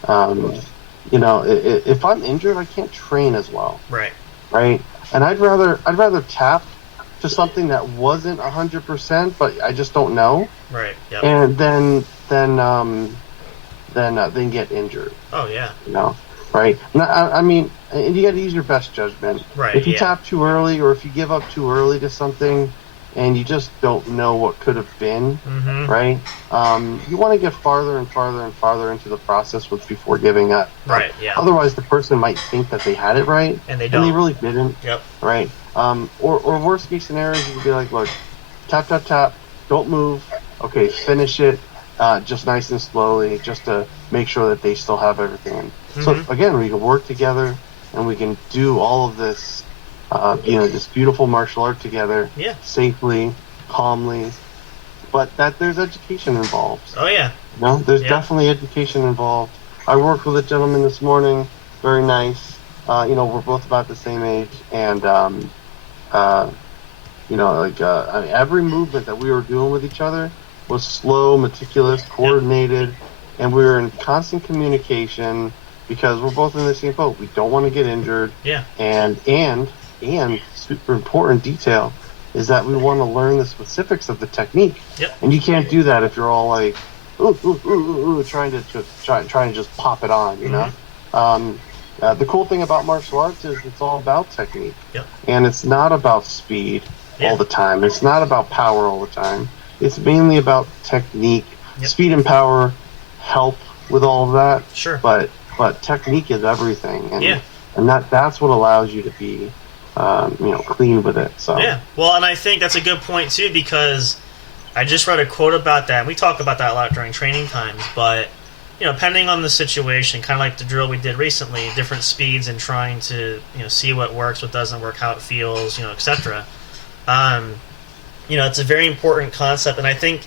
if I'm injured, I can't train as well. Right. Right. And I'd rather tap to something that wasn't 100%, but I just don't know. Right. Yep. And then get injured. Oh yeah. Right? I mean, and you got to use your best judgment. Right. If you yeah. tap too early, or if you give up too early to something, and you just don't know what could have been, Mm-hmm. right? You want to get farther and farther and farther into the process before giving up. Right. Yeah. Otherwise, the person might think that they had it right, And they and don't. they really didn't. Yep. Right. Or worst case scenarios, you could be like, look, tap, tap, tap, don't move. Okay, finish it, just nice and slowly, just to make sure that they still have everything. So again, we can work together, and we can do all of this, this beautiful martial art together, Yeah. safely, calmly. But there's education involved. Oh yeah. There's Yeah. definitely education involved. I worked with a gentleman this morning, very nice. We're both about the same age, and every movement that we were doing with each other was slow, meticulous, coordinated, and we were in constant communication because we're both in the same boat. We don't want to get injured. Yeah. And super important detail is that we want to learn the specifics of the technique. Yep. And you can't do that if you're all like, trying to just pop it on, The cool thing about martial arts is it's all about technique. Yep. And it's not about speed all the time. It's not about power all the time. It's mainly about technique. Yep. Speed and power help with all of that. Sure. But technique is everything. And, Yeah. and that's what allows you to be, clean with it. So. Yeah. Well, and I think that's a good point too, because I just read a quote about that. And we talk about that a lot during training times, but depending on the situation, kind of like the drill we did recently, different speeds and trying to see what works, what doesn't work, how it feels, etc. It's a very important concept, and I think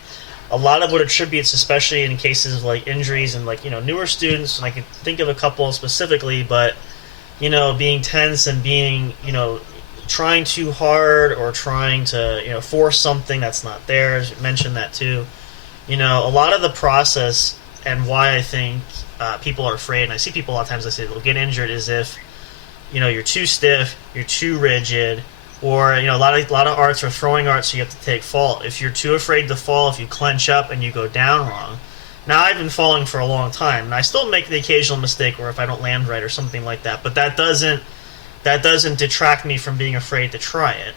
a lot of what attributes, especially in cases of like injuries and like newer students, and I can think of a couple specifically, but being tense and being trying too hard or trying to force something that's not there. As you mentioned that too. A lot of the process and why I think people are afraid, and I see people a lot of times they say they'll get injured, is if you're too stiff, you're too rigid, or a lot of arts are throwing arts, so you have to take fall. If you're too afraid to fall, if you clench up and you go down wrong. Now, I've been falling for a long time, and I still make the occasional mistake, or if I don't land right or something like that. But that doesn't detract me from being afraid to try it.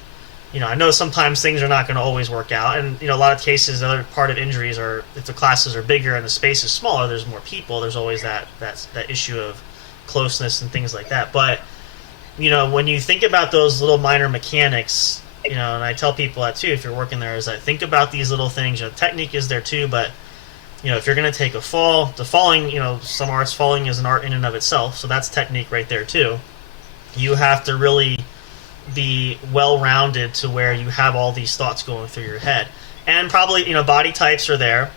I know sometimes things are not going to always work out, and a lot of cases, the other part of injuries are if the classes are bigger and the space is smaller, there's more people. There's always that issue of closeness and things like that. But when you think about those little minor mechanics, and I tell people that too, if you're working there, is that think about these little things. Technique is there too, but if you're going to take a fall, the falling, some arts, falling is an art in and of itself, so that's technique right there too. You have to really be well-rounded to where you have all these thoughts going through your head. And probably, body types are there,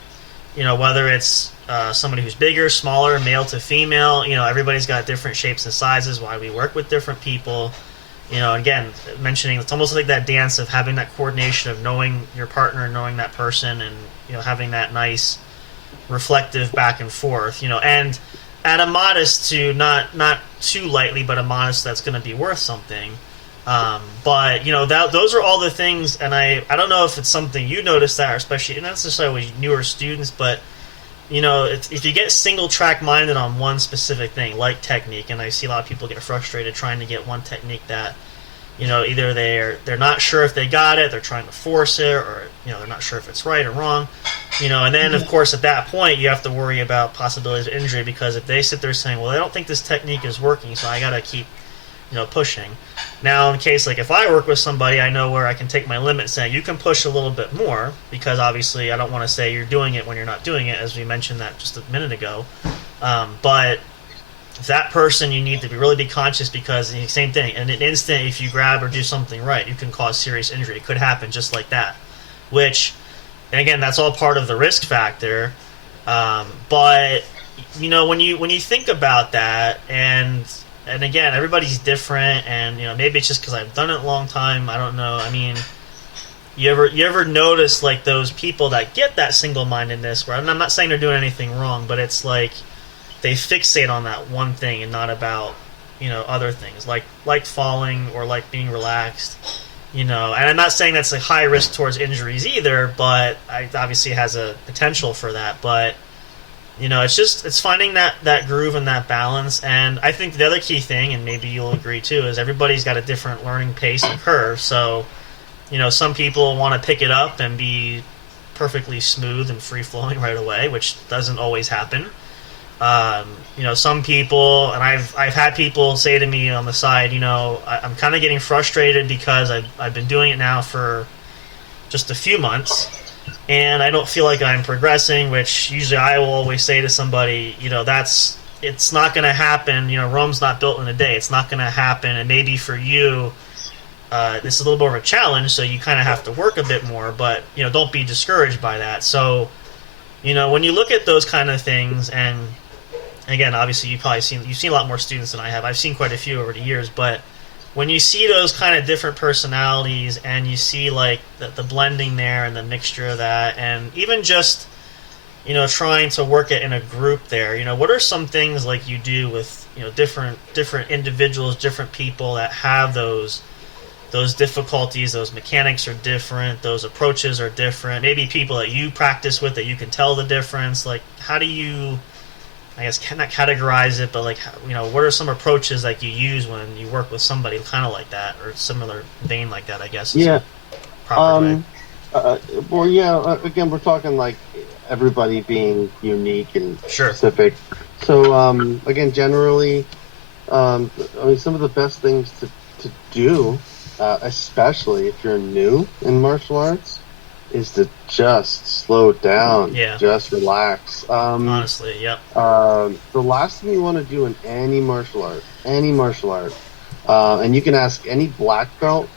whether it's somebody who's bigger, smaller, male to female, everybody's got different shapes and sizes, why we work with different people. Again, mentioning it's almost like that dance of having that coordination of knowing your partner, knowing that person, and, having that nice reflective back and forth, and at a modest to not too lightly, but a modest that's going to be worth something. But those are all the things, and I don't know if it's something you notice that, or especially not necessarily with newer students, but if you get single track minded on one specific thing, like technique, and I see a lot of people get frustrated trying to get one technique that, either they're not sure if they got it, they're trying to force it, or they're not sure if it's right or wrong, and then of course at that point you have to worry about possibilities of injury, because if they sit there saying, well, I don't think this technique is working, so I got to keep pushing. Now, in case like if I work with somebody, I know where I can take my limit, saying you can push a little bit more, because obviously I don't want to say you're doing it when you're not doing it, as we mentioned that just a minute ago. But that person, you need to really be conscious, because the same thing, in an instant, if you grab or do something right, you can cause serious injury. It could happen just like that. Which, and again, that's all part of the risk factor. But when you think about that, and again, everybody's different, and maybe it's just because I've done it a long time. I don't know. I mean, you ever notice like those people that get that single-mindedness, where I'm not saying they're doing anything wrong, but it's like they fixate on that one thing and not about other things, like falling or like being relaxed. And I'm not saying that's a high risk towards injuries either, but it obviously has a potential for that. But it's finding that groove and that balance. And I think the other key thing, and maybe you'll agree too, is everybody's got a different learning pace and curve. So, some people want to pick it up and be perfectly smooth and free-flowing right away, which doesn't always happen. Some people, and I've had people say to me on the side, I'm kind of getting frustrated because I've been doing it now for just a few months, and I don't feel like I'm progressing, which usually I will always say to somebody, it's not going to happen. Rome's not built in a day. It's not going to happen. And maybe for you, this is a little more of a challenge, so you kind of have to work a bit more, but, don't be discouraged by that. So, when you look at those kind of things, and again, obviously you've seen a lot more students than I have. I've seen quite a few over the years, but when you see those kind of different personalities, and you see like the blending there and the mixture of that, and even just trying to work it in a group there, what are some things like you do with different individuals, different people that have those difficulties, those mechanics are different, those approaches are different, maybe people that you practice with that you can tell the difference? Like, how do you, I guess, not categorize it, but like, what are some approaches that you use when you work with somebody kind of like that, or similar vein like that, I guess? Yeah. Proper way. Again, we're talking like everybody being unique and Sure. specific. So, again, generally, some of the best things to do, especially if you're new in martial arts, is to just slow down, just relax. Honestly, yep. The last thing you want to do in any martial art, and you can ask any black belt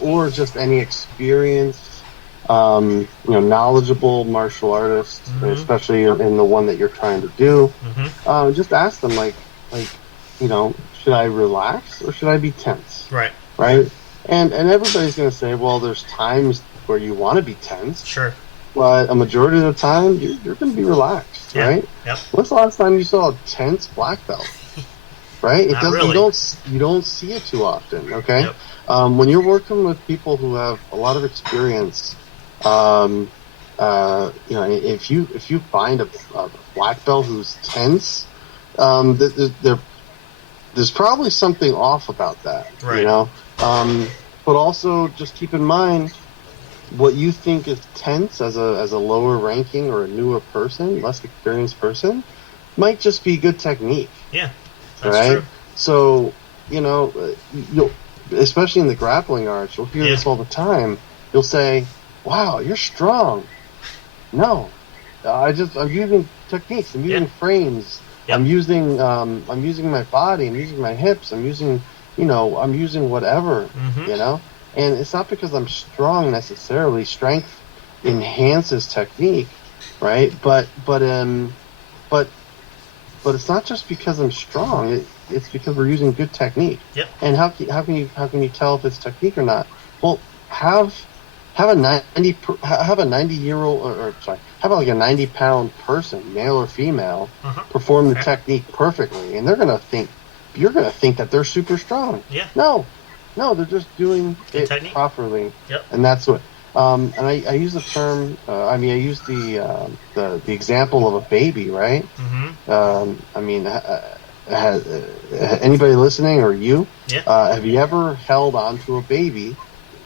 or just any experienced, knowledgeable martial artist, especially in the one that you're trying to do. Just ask them, like, should I relax or should I be tense? Right. And everybody's going to say, well, there's times where you want to be tense. Sure. But a majority of the time, you're going to be relaxed, right? Yep. When's the last time you saw a tense black belt? Right? Not really. You don't see it too often, okay? Yep. When you're working with people who have a lot of experience, if you find a black belt who's tense, there's probably something off about that, right. But also just keep in mind, what you think is tense as a lower ranking or a newer person, less experienced person, might just be good technique. Yeah, that's true. So, you'll, especially in the grappling arts, you'll hear this all the time. You'll say, "Wow, you're strong." No, I'm using techniques. I'm using frames. Yep. I'm using my body. I'm using my hips. I'm using whatever. And it's not because I'm strong necessarily. Strength enhances technique, right? But it's not just because I'm strong. It's because we're using good technique. Yep. And how can you tell if it's technique or not? Well, have have a 90-year-old, or sorry, have like a 90-pound person, male or female, perform the technique perfectly, and they're gonna think you're gonna think that they're super strong. Yeah. No, they're just doing it technique properly. Yep. And that's what. And I use the term. I use the example of a baby, right? Anybody listening or you? Yeah. Have you ever held onto a baby,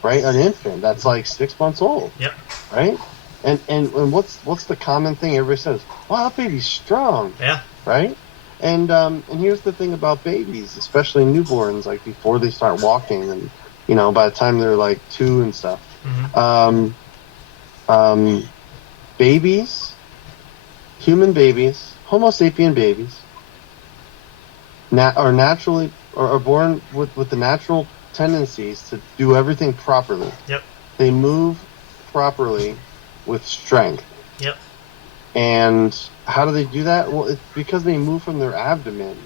right? An infant that's like 6 months old. Yep. Right. And what's the common thing everybody says? Wow, that baby's strong. Yeah. Right. And here's the thing about babies, especially newborns, like before they start walking, and by the time they're like 2 and stuff. Babies, human babies, Homo sapien babies, are born with the natural tendencies to do everything properly. Yep. They They move properly with strength. Yep. And how do they do that? Well, it's because they move from their abdomen,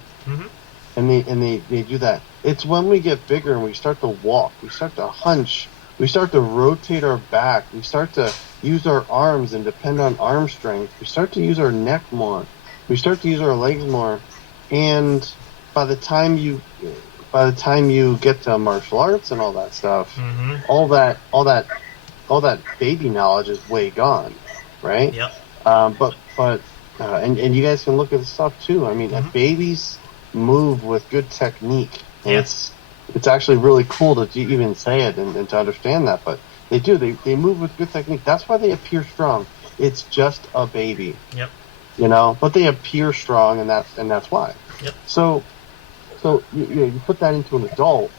and they do that. It's when we get bigger and we start to walk, we start to hunch, we start to rotate our back, we start to use our arms and depend on arm strength, we start to use our neck more, we start to use our legs more, and by the time you get to martial arts and all that stuff, all that baby knowledge is way gone, right? Yep. And you guys can look at the stuff too. I mean, babies move with good technique. And it's actually really cool to even say it and to understand that. But they do. They move with good technique. That's why they appear strong. It's just a baby. Yep. But they appear strong, and that's why. Yep. So you put that into an adult,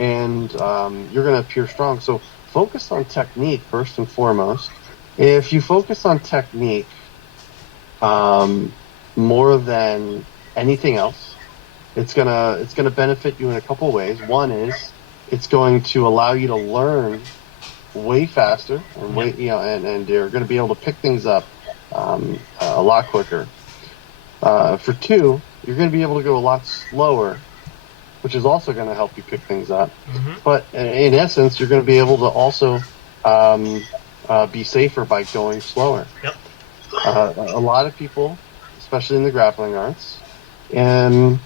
and you're going to appear strong. So focus on technique first and foremost. If you focus on technique more than anything else, it's gonna benefit you in a couple ways. One is it's going to allow you to learn way faster and and you're going to be able to pick things up a lot quicker. For two, you're going to be able to go a lot slower, which is also going to help you pick things up. But in essence, you're going to be able to also be safer by going slower. Yep. A lot of people, especially in the grappling arts, and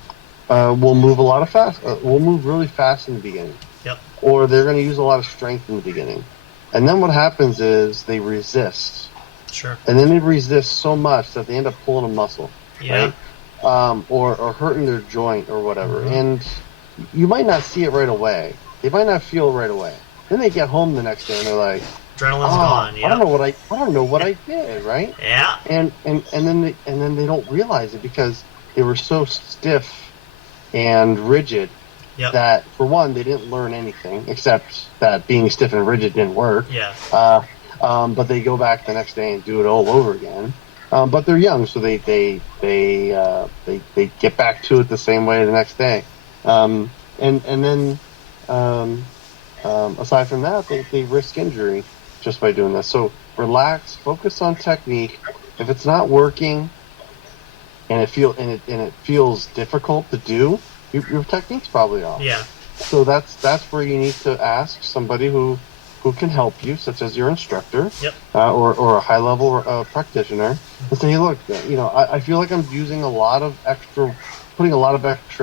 will move will move really fast in the beginning. Yep. Or they're going to use a lot of strength in the beginning. And then what happens is they resist. Sure. And then they resist so much that they end up pulling a muscle. Yeah. Right? Or hurting their joint or whatever. And you might not see it right away. They might not feel it right away. Then they get home the next day and they're like, adrenaline's gone. Yep. I don't know what I did, right? Yeah. And then they don't realize it because they were so stiff and rigid that, for one, they didn't learn anything except that being stiff and rigid didn't work. Yeah. But they go back the next day and do it all over again. But they're young, so they get back to it the same way the next day. And then aside from that, they risk injury just by doing this. So relax, focus on technique. If it's not working and it feels difficult to do, your technique's probably off. Yeah. So that's where you need to ask somebody who can help you, such as your instructor, or a high level practitioner, and say, hey, look, I feel like I'm putting a lot of extra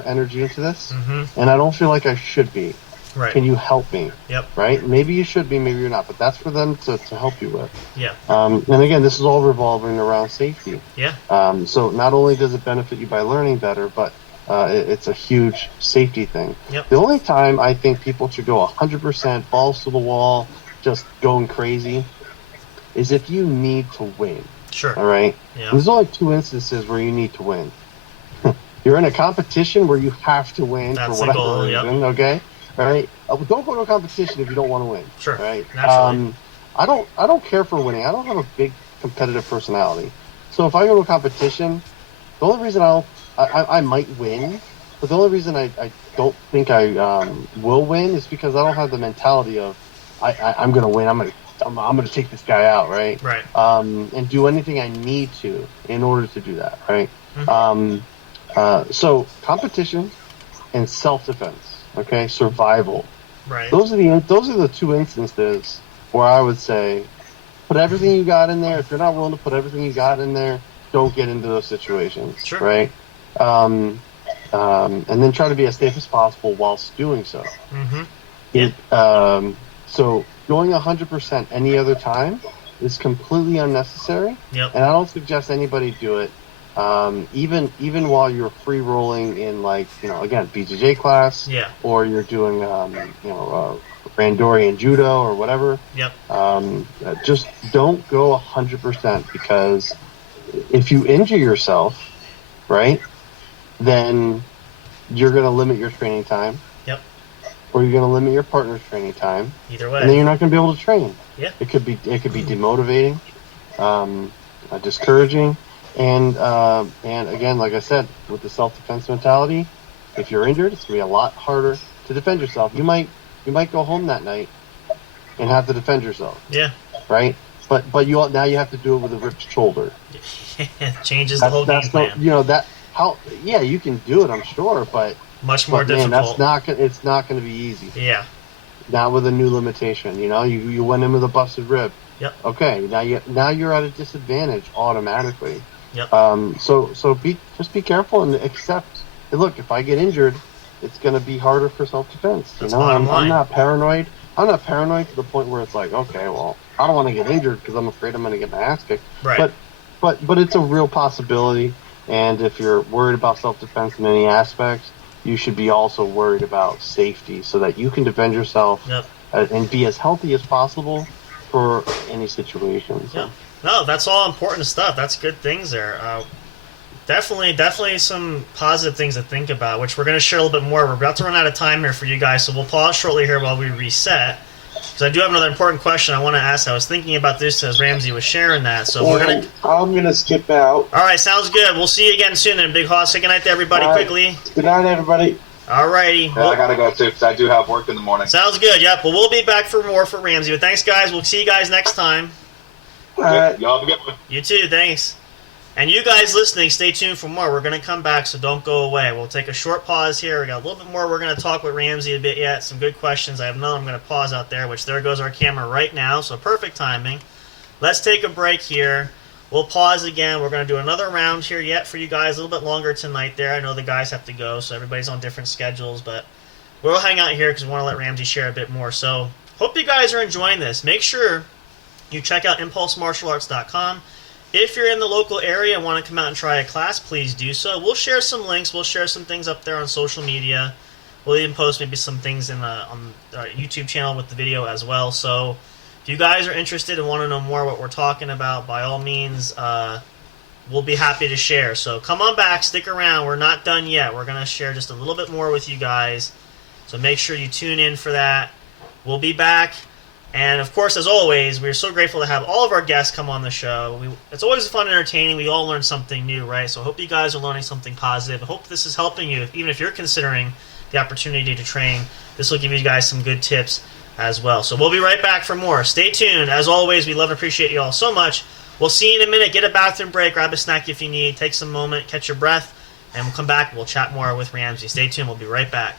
energy into this, and I don't feel like I should be. Right. Can you help me? Yep. Right? Maybe you should be, maybe you're not, but that's for them to help you with. Yeah. And again, this is all revolving around safety. Yeah. So not only does it benefit you by learning better, but it's a huge safety thing. Yep. The only time I think people should go 100% balls to the wall, just going crazy, is if you need to win. Sure. All right? Yeah. There's only 2 instances where you need to win. You're in a competition where you have to win for whatever reason, okay? All right? Don't go to a competition if you don't want to win. Sure. Right? Naturally. I don't care for winning. I don't have a big competitive personality. So if I go to a competition, the only reason I might win, but the only reason I don't think I will win is because I don't have the mentality of I'm going to win. I'm going to take this guy out, right? Right. And do anything I need to in order to do that, right? So competition and self-defense, okay, survival. Right. Those are the 2 instances where I would say, put everything you got in there. If you're not willing to put everything you got in there, don't get into those situations, Sure. right? And then try to be as safe as possible whilst doing so. Mm-hmm. Yeah. So going 100% any other time is completely unnecessary. Yep. And I don't suggest anybody do it. Even while you're free rolling in, like, again, BJJ class, Yeah. or you're doing, Randorian judo or whatever. Yep. Just don't go 100%, because if you injure yourself, right, then you're going to limit your training time. Yep. Or you're going to limit your partner's training time. Either way. And then you're not going to be able to train. Yeah. It could be demotivating, discouraging, and again, like I said, with the self-defense mentality, if you're injured, it's going to be a lot harder to defend yourself. You might go home that night and have to defend yourself. Yeah. Right? But now you have to do it with a ripped shoulder. Changes the whole game plan. You can do it, I'm sure, but much more difficult. Man, it's not going to be easy. Yeah. Not with a new limitation. You went in with a busted rib. Yep. Okay, now you're at a disadvantage automatically. Yep. So be careful and accept. Hey, look, if I get injured, it's going to be harder for self-defense. Bottom line. I'm not paranoid. I'm not paranoid to the point where it's like, okay, well, I don't want to get injured because I'm afraid I'm going to get my ass kicked. Right. But it's a real possibility. And if you're worried about self-defense in any aspects, you should be also worried about safety so that you can defend yourself. Yep. And be as healthy as possible for any situation. So. Yep. No, that's all important stuff. That's good things there. Definitely some positive things to think about, which we're going to share a little bit more. We're about to run out of time here for you guys, so we'll pause shortly here while we reset. Because I do have another important question I want to ask. I was thinking about this as Ramsey was sharing that, so I'm going to skip out. All right, sounds good. We'll see you again soon then, Big Hoss. Say goodnight to everybody quickly. Good night, everybody. All righty. Yeah, I got to go too, because I do have work in the morning. Sounds good, yep. Well, we'll be back for more for Ramsey. But thanks, guys. We'll see you guys next time. All right. Y'all have a good one. You too, thanks. And you guys listening, stay tuned for more. We're going to come back, so don't go away. We'll take a short pause here. We got a little bit more. We're going to talk with Ramsey a bit yet. Some good questions. I have none. I'm going to pause out there, which there goes our camera right now, so perfect timing. Let's take a break here. We'll pause again. We're going to do another round here yet for you guys, a little bit longer tonight there. I know the guys have to go, so everybody's on different schedules, but we'll hang out here because we want to let Ramsey share a bit more. So hope you guys are enjoying this. Make sure you check out ImpulseMartialArts.com. If you're in the local area and want to come out and try a class, please do so. We'll share some links. We'll share some things up there on social media. We'll even post maybe some things on our YouTube channel with the video as well. So if you guys are interested and want to know more what we're talking about, by all means, we'll be happy to share. So come on back. Stick around. We're not done yet. We're going to share just a little bit more with you guys. So make sure you tune in for that. We'll be back. And, of course, as always, we're so grateful to have all of our guests come on the show. It's always fun and entertaining. We all learn something new, right? So I hope you guys are learning something positive. I hope this is helping you, even if you're considering the opportunity to train. This will give you guys some good tips as well. So we'll be right back for more. Stay tuned. As always, we love and appreciate you all so much. We'll see you in a minute. Get a bathroom break. Grab a snack if you need. Take some moment. Catch your breath. And we'll come back. We'll chat more with Ramsey. Stay tuned. We'll be right back.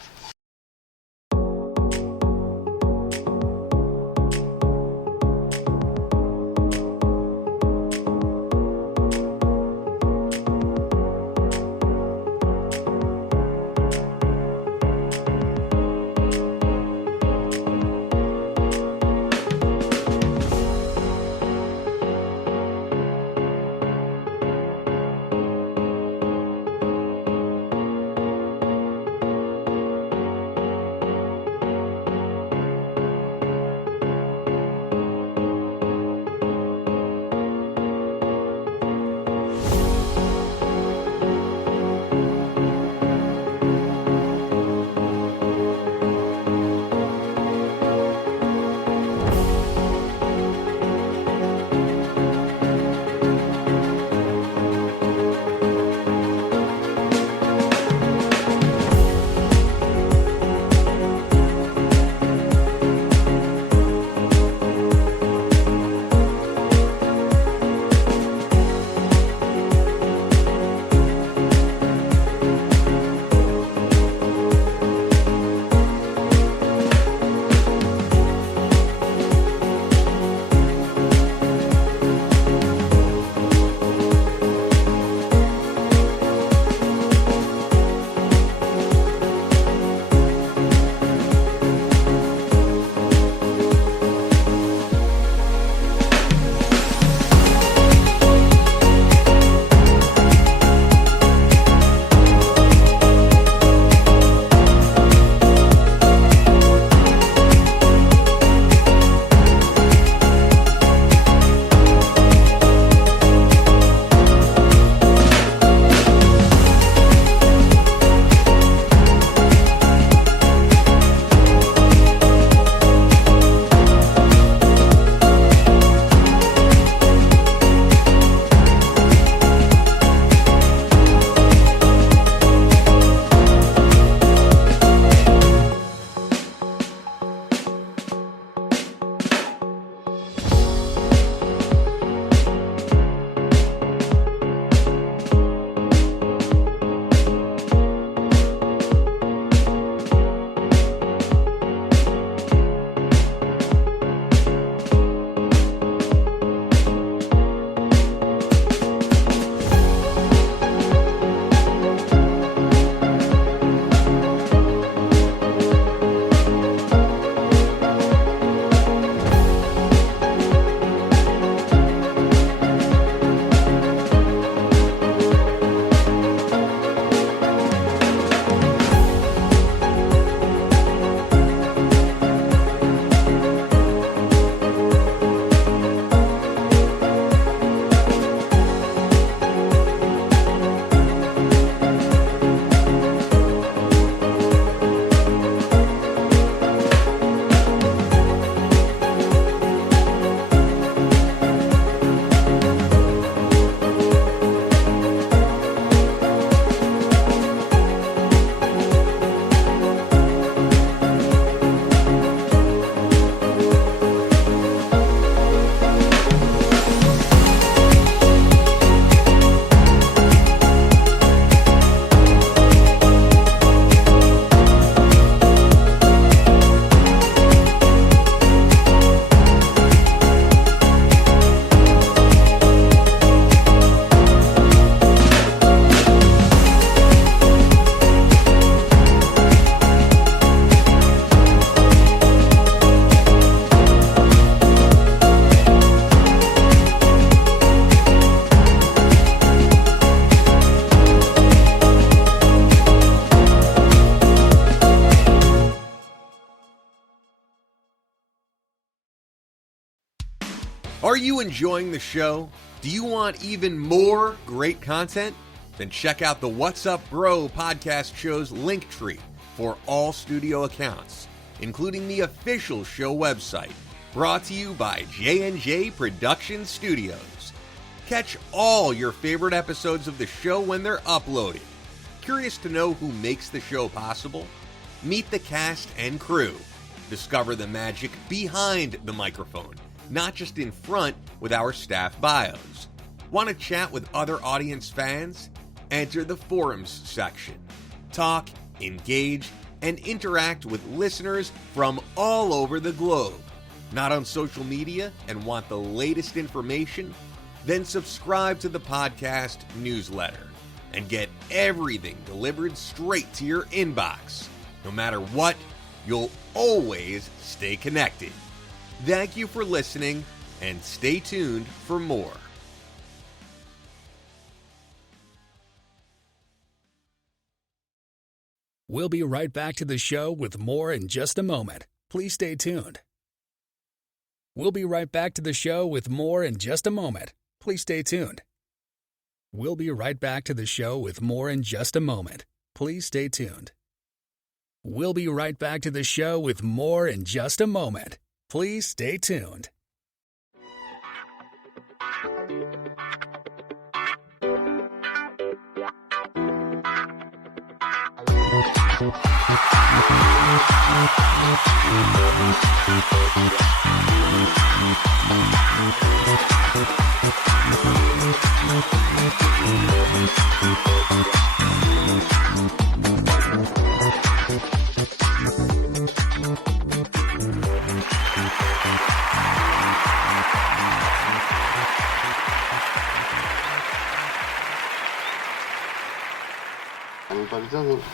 Are you enjoying the show? Do you want even more great content? Then check out the What's Up Bro podcast show's link tree for all studio accounts, including the official show website, brought to you by J&J Production Studios. Catch all your favorite episodes of the show when they're uploaded. Curious to know who makes the show possible? Meet the cast and crew. Discover the magic behind the microphone, not just in front with our staff bios. Want to chat with other audience fans? Enter the forums section. Talk, engage, and interact with listeners from all over the globe. Not on social media and want the latest information? Then subscribe to the podcast newsletter and get everything delivered straight to your inbox. No matter what, you'll always stay connected. Thank you for listening, and stay tuned for more. We'll be right back to the show with more in just a moment. Please stay tuned. We'll be right back to the show with more in just a moment. Please stay tuned. We'll be right back to the show with more in just a moment. Please stay tuned. We'll be right back to the show with more in just a moment. Please stay tuned.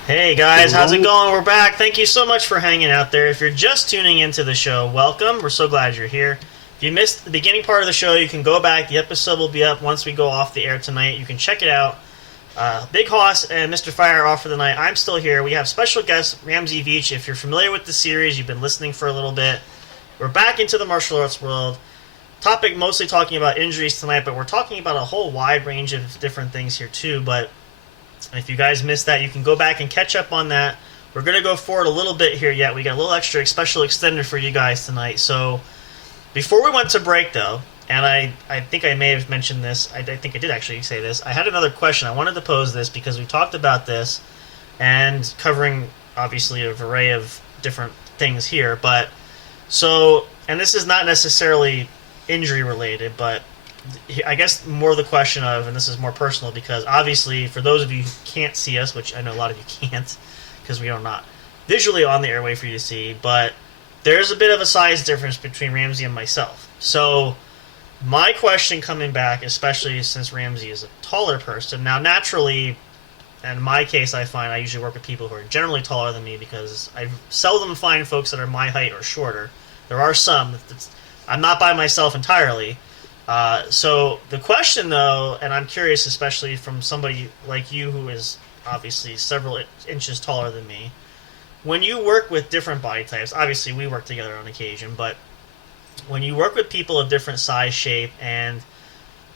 Hey guys, how's it going? We're back. Thank you so much for hanging out there. If you're just tuning into the show, welcome. We're so glad you're here. If you missed the beginning part of the show, you can go back. The episode will be up once we go off the air tonight. You can check it out. Big Hoss and Mr. Fire are off for the night. I'm still here. We have special guest Ramsey Veitch. If you're familiar with the series, you've been listening for a little bit. We're back into the martial arts world. Topic mostly talking about injuries tonight, but we're talking about a whole wide range of different things here too. But if you guys missed that, you can go back and catch up on that. We're going to go forward a little bit here yet. We got a little extra special extender for you guys tonight. So before we went to break, though, and I think I may have mentioned this. I think I did actually say this. I had another question. I wanted to pose this because we talked about this and covering, obviously, a array of different things here. But so, and this is not necessarily injury related, but I guess more the question of, and this is more personal because obviously for those of you who can't see us, which I know a lot of you can't because we are not visually on the airway for you to see, but there's a bit of a size difference between Ramsey and myself. So my question coming back, especially since Ramsey is a taller person, now naturally, in my case I find I usually work with people who are generally taller than me because I seldom find folks that are my height or shorter. There are some. I'm not by myself entirely. So the question, though, and I'm curious, especially from somebody like you who is obviously several inches taller than me, when you work with different body types, obviously we work together on occasion, but when you work with people of different size, shape, and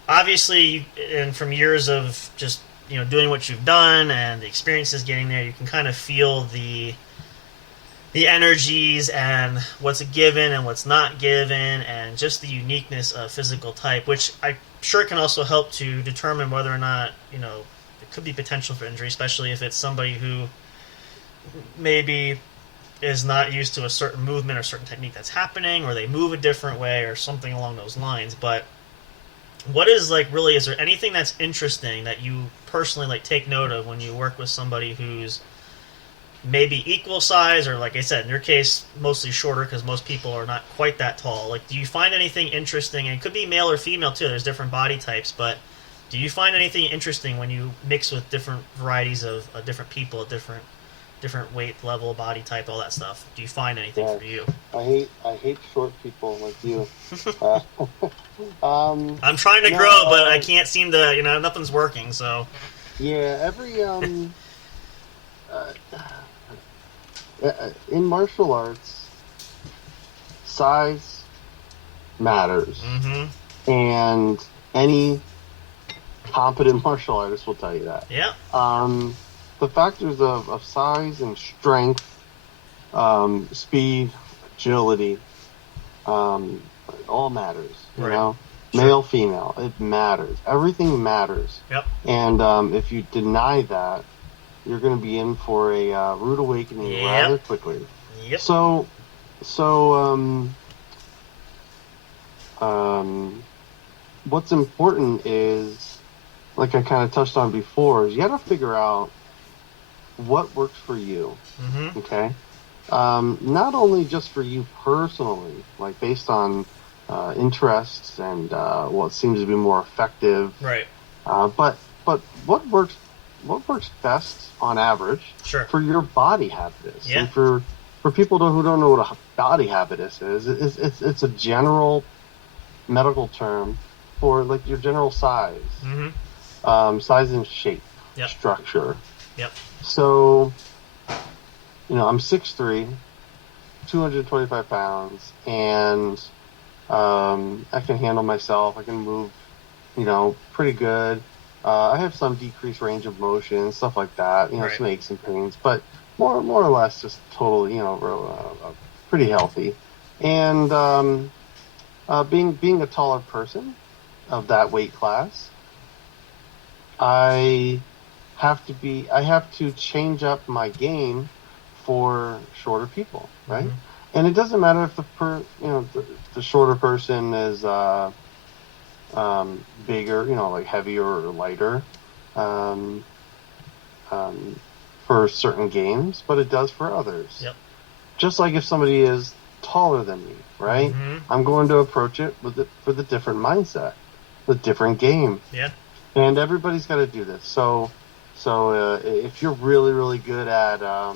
obviously, and from years of just doing what you've done and the experiences getting there, you can kind of feel the energies and what's given and what's not given and just the uniqueness of physical type, which I'm sure can also help to determine whether or not, there could be potential for injury, especially if it's somebody who maybe is not used to a certain movement or certain technique that's happening, or they move a different way or something along those lines. But what is is there anything that's interesting that you personally take note of when you work with somebody who's maybe equal size, or like I said, in your case, mostly shorter because most people are not quite that tall? Do you find anything interesting? And it could be male or female too. There's different body types, but do you find anything interesting when you mix with different varieties of different people, different weight level, body type, all that stuff? Do you find anything for you? I hate short people like you. I'm trying to grow, but I can't seem to. Nothing's working. So yeah, in martial arts, size matters. Mm-hmm. And any competent martial artist will tell you that. Yeah. The factors of size and strength, speed, agility, it all matters, you Right. know? Sure. Male, female, it matters. Everything matters. Yep. And if you deny that, you're going to be in for a rude awakening rather quickly. Yep. So, what's important is, like I kind of touched on before, is you got to figure out what works for you. Mm-hmm. Okay. Not only just for you personally, like based on interests and what seems to be more effective, Right. but what works best on average Sure. for your body habitus. Yeah. And for people who don't know what a body habitus is, it's a general medical term for like your general size, size and shape, structure. Yep. So, I'm 6'3", 225 pounds, and I can handle myself. I can move, pretty good. I have some decreased range of motion, stuff like that. Right. Some aches and pains, but more or less just totally, pretty healthy. And being a taller person of that weight class, I have to change up my game for shorter people, right? Mm-hmm. And it doesn't matter if the shorter person is bigger, like heavier or lighter, for certain games, but it does for others. Yep. Just like if somebody is taller than me, right? Mm-hmm. I'm going to approach it with a different mindset, with different game. Yeah. And everybody's got to do this. So if you're really, really good at, I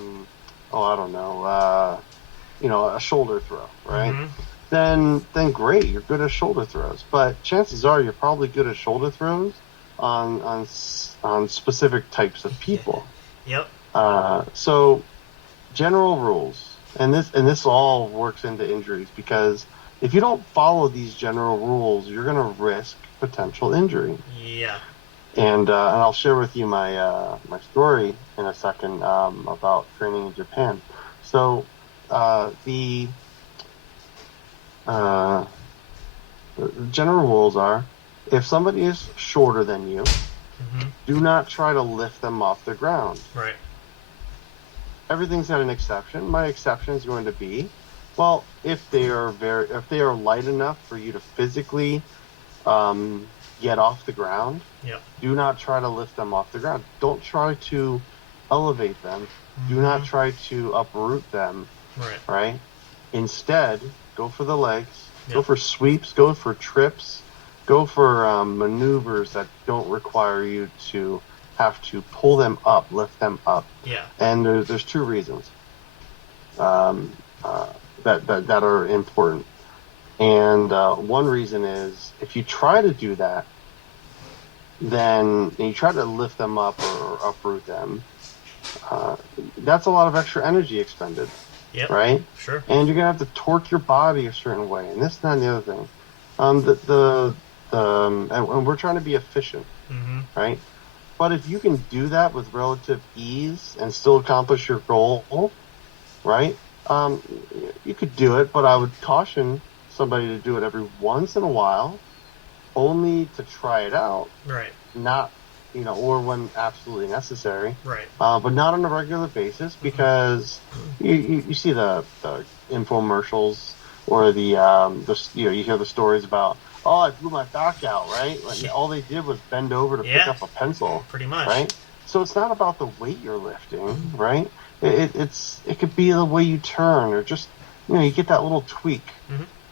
don't know, a shoulder throw, right? Mm-hmm. Then great, you're good at shoulder throws. But chances are you're probably good at shoulder throws on specific types of people. Yep. So general rules, and this all works into injuries, because if you don't follow these general rules, you're going to risk potential injury. Yeah. And I'll share with you my my story in a second about training in Japan. So the general rules are: if somebody is shorter than you, do not try to lift them off the ground. Right. Everything's got an exception. My exception is going to be, well, if they are light enough for you to physically get off the ground, do not try to lift them off the ground. Don't try to elevate them. Do not try to uproot them. Right? Instead, go for the legs. Go for sweeps. Go for trips. Go for maneuvers that don't require you to have to pull them up, lift them up. Yeah. And there's two reasons that are important. And one reason is, if you try to do that, then you try to lift them up or uproot them, that's a lot of extra energy expended. Yep. Right? Sure. And you're going to have to torque your body a certain way. And this, that, and the other thing. And we're trying to be efficient, right? But if you can do that with relative ease and still accomplish your goal, right? You could do it, but I would caution somebody to do it every once in a while, only to try it out. Right. Not, or when absolutely necessary. Right. But not on a regular basis, because you see the infomercials, or you hear the stories about, oh, I blew my back out, right? Like, all they did was bend over to pick up a pencil. Pretty much. Right? So it's not about the weight you're lifting, right? It could be the way you turn, or just, you get that little tweak.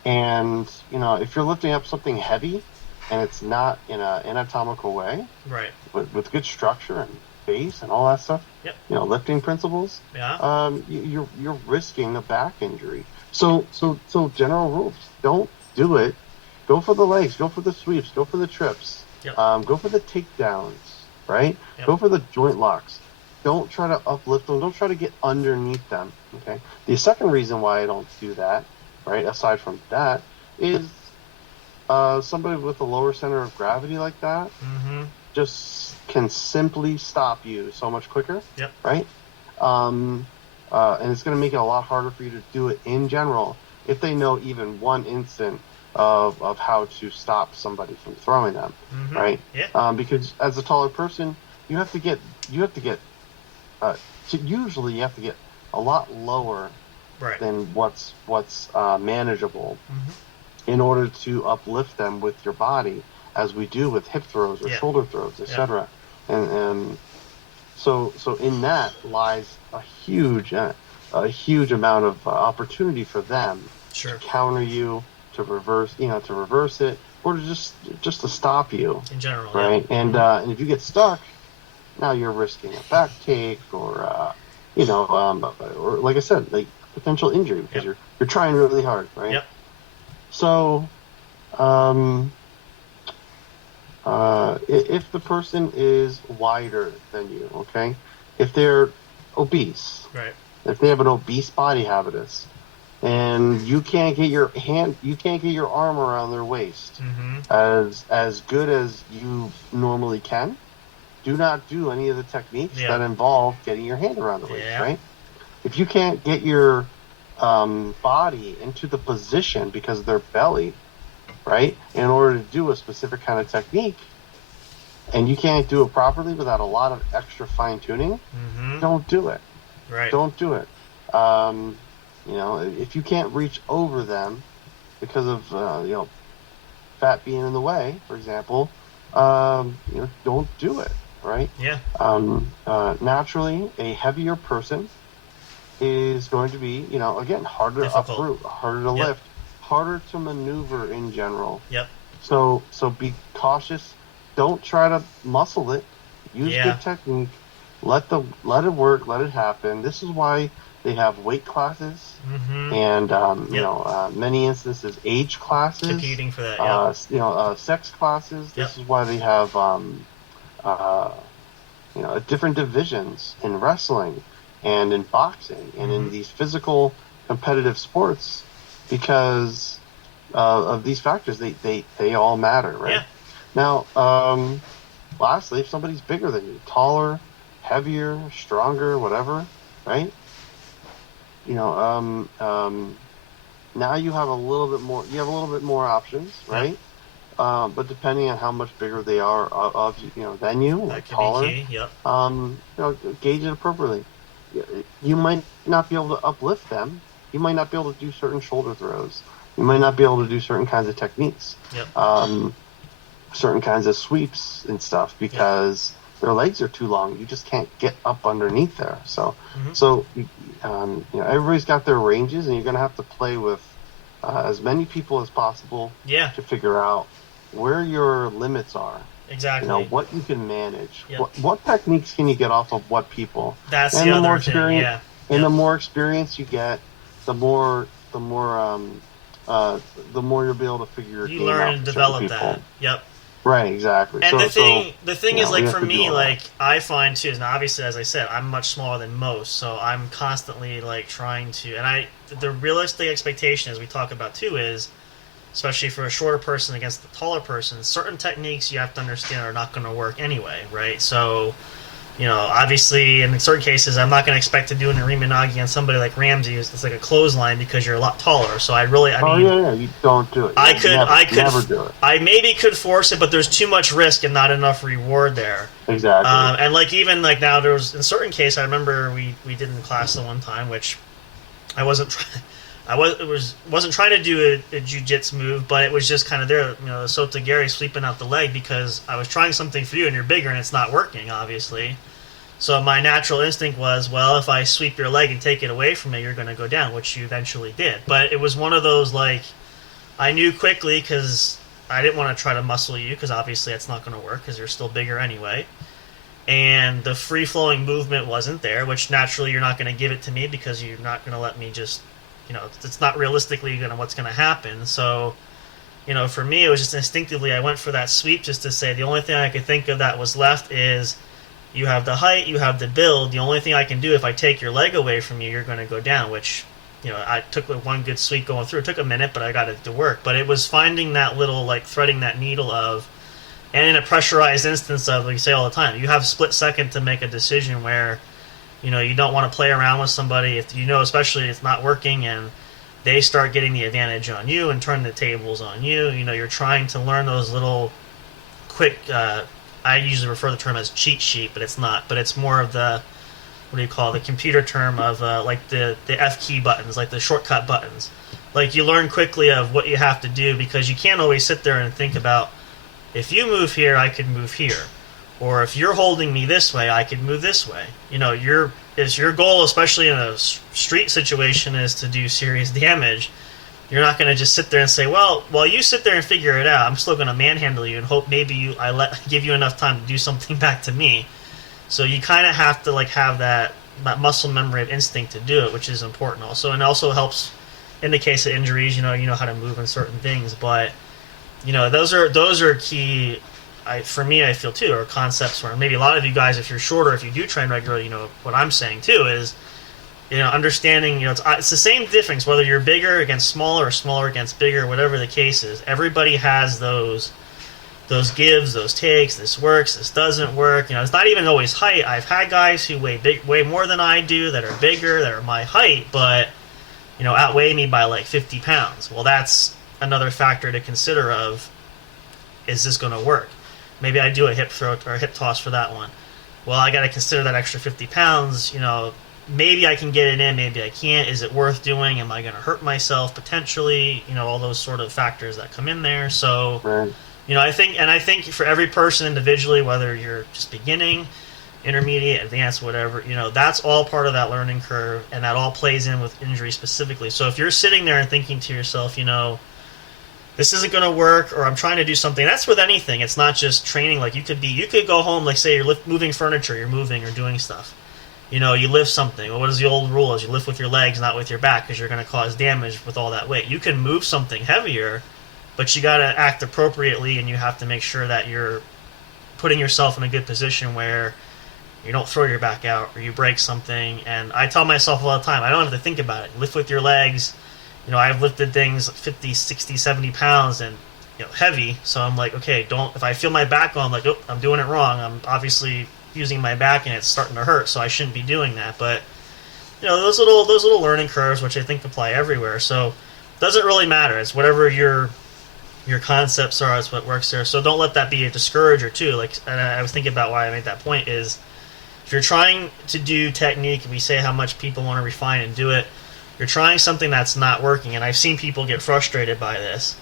And, if you're lifting up something heavy and it's not in an anatomical way, right, with good structure and base and all that stuff, lifting principles, you're risking a back injury. So general rules: don't do it. Go for the legs. Go for the sweeps. Go for the trips. Go for the takedowns. Right. Go for the joint locks. Don't try to uplift them. Don't try to get underneath them. Okay. The second reason why I don't do that, right, aside from that, is somebody with a lower center of gravity like that just can simply stop you so much quicker. Yep. Right? And it's going to make it a lot harder for you to do it in general if they know even one instant of how to stop somebody from throwing them. Right? Yeah. Because as a taller person, you have to get usually you have to get a lot lower than what's manageable in order to uplift them with your body, as we do with hip throws or shoulder throws, etc. And so in that lies a huge amount of opportunity for them to counter you, to reverse it, or to just to stop you in general, right? And if you get stuck, now you're risking a back take or or like I said, like potential injury because you're trying really hard, right? Yep. So, if the person is wider than you, okay, if they're obese, right, if they have an obese body habitus, and you can't get your arm around their waist as good as you normally can, do not do any of the techniques that involve getting your hand around the waist, right? If you can't get your body into the position because of their belly, right, in order to do a specific kind of technique, and you can't do it properly without a lot of extra fine-tuning, don't do it. Right. Don't do it. If you can't reach over them because of, fat being in the way, for example, don't do it, right? Yeah. Naturally, a heavier person is going to be, again, harder to uproot, harder to lift, harder to maneuver in general. Yep. So be cautious. Don't try to muscle it. Use good technique. Let it work. Let it happen. This is why they have weight classes and many instances age classes. Competing for that. Sex classes. This is why they have different divisions in wrestling and in boxing and in these physical competitive sports because of these factors. They all matter, right? Yeah. Now, lastly, if somebody's bigger than you, taller, heavier, stronger, whatever, right? Now you have a little bit more. You have a little bit more options, right? But depending on how much bigger they are than you, or taller, gauge it appropriately. You might not be able to uplift them. You might not be able to do certain shoulder throws. You might not be able to do certain kinds of techniques, certain kinds of sweeps and stuff because their legs are too long. You just can't get up underneath there. So everybody's got their ranges, and you're going to have to play with as many people as possible to figure out where your limits are. Exactly. What you can manage. What techniques can you get off of what people? That's and the more other experience, thing. Yeah. And the more experience you get, the more you'll be able to figure your game out. You learn and for develop certain people. that. Yep. Right, exactly. And the thing is, like, for me, like, that. I find too, and obviously, as I said, I'm much smaller than most, so I'm constantly like trying to, and the realistic expectation, as we talk about too, is, especially for a shorter person against the taller person, certain techniques you have to understand are not going to work anyway, right? So, obviously, in certain cases, I'm not going to expect to do an Ariminagi on somebody like Ramsey, who's like a clothesline, because you're a lot taller. So you don't do it. I could never do it. I maybe could force it, but there's too much risk and not enough reward there. Exactly. And like even like now, there was in certain cases, I remember we did in class the one time, which I wasn't trying to do a jiu-jitsu move, but it was just kind of there, Sota Gary sweeping out the leg because I was trying something for you and you're bigger and it's not working, obviously. So my natural instinct was, well, if I sweep your leg and take it away from me, you're going to go down, which you eventually did. But it was one of those, like, I knew quickly because I didn't want to try to muscle you because obviously that's not going to work because you're still bigger anyway. And the free-flowing movement wasn't there, which naturally you're not going to give it to me because you're not going to let me just, it's not realistically what's going to happen. So, for me, it was just instinctively I went for that sweep just to say the only thing I could think of that was left is you have the height, you have the build. The only thing I can do if I take your leg away from you, you're going to go down, which I took one good sweep going through. It took a minute, but I got it to work. But it was finding that little, like, threading that needle of, and in a pressurized instance of, like you say all the time, you have a split second to make a decision where, you don't want to play around with somebody if especially it's not working and they start getting the advantage on you and turn the tables on you. You're trying to learn those little quick, I usually refer to the term as cheat sheet, but it's not. But it's more of the, what do you call it, the computer term of like the F key buttons, like the shortcut buttons. Like, you learn quickly of what you have to do, because you can't always sit there and think about, if you move here, I could move here. Or if you're holding me this way, I could move this way. Your goal, especially in a street situation, is to do serious damage. You're not going to just sit there and say, well, while you sit there and figure it out, I'm still going to manhandle you and hope maybe give you enough time to do something back to me. So you kind of have to, like, have that muscle memory of instinct to do it, which is important also. And also helps in the case of injuries, you know how to move in certain things. But, those are key. For me, I feel too, are concepts where maybe a lot of you guys, if you're shorter, if you do train regularly, what I'm saying too is, understanding, it's the same difference whether you're bigger against smaller or smaller against bigger, whatever the case is. Everybody has those gives, those takes. This works, this doesn't work. It's not even always height. I've had guys who way more than I do, that are bigger, that are my height, but outweigh me by like 50 pounds. Well, that's another factor to consider of, is this going to work? Maybe I do a hip throw or a hip toss for that one. Well, I got to consider that extra 50 pounds. Maybe I can get it in, maybe I can't. Is it worth doing? Am I going to hurt myself potentially? All those sort of factors that come in there. So, Right. I think for every person individually, whether you're just beginning, intermediate, advanced, whatever, that's all part of that learning curve, and that all plays in with injury specifically. So if you're sitting there and thinking to yourself, this isn't going to work, or I'm trying to do something. That's with anything. It's not just training. Like, you could go home, like, say you're moving furniture, you're moving or doing stuff. You lift something. Well, what is the old rule? Is you lift with your legs, not with your back, because you're going to cause damage with all that weight. You can move something heavier, but you got to act appropriately, and you have to make sure that you're putting yourself in a good position where you don't throw your back out or you break something. And I tell myself all the time, I don't have to think about it. Lift with your legs. I've lifted things 50, 60, 70 pounds and, heavy. So I'm like, okay, if I feel my back go, I'm like, oh, I'm doing it wrong. I'm obviously using my back and it's starting to hurt, so I shouldn't be doing that. But, those little learning curves, which I think apply everywhere. So it doesn't really matter. It's whatever your concepts are, it's what works there. So don't let that be a discourager too. Like, and I was thinking about why I made that point is, if you're trying to do technique, we say how much people want to refine and do it. You're trying something that's not working, and I've seen people get frustrated by this.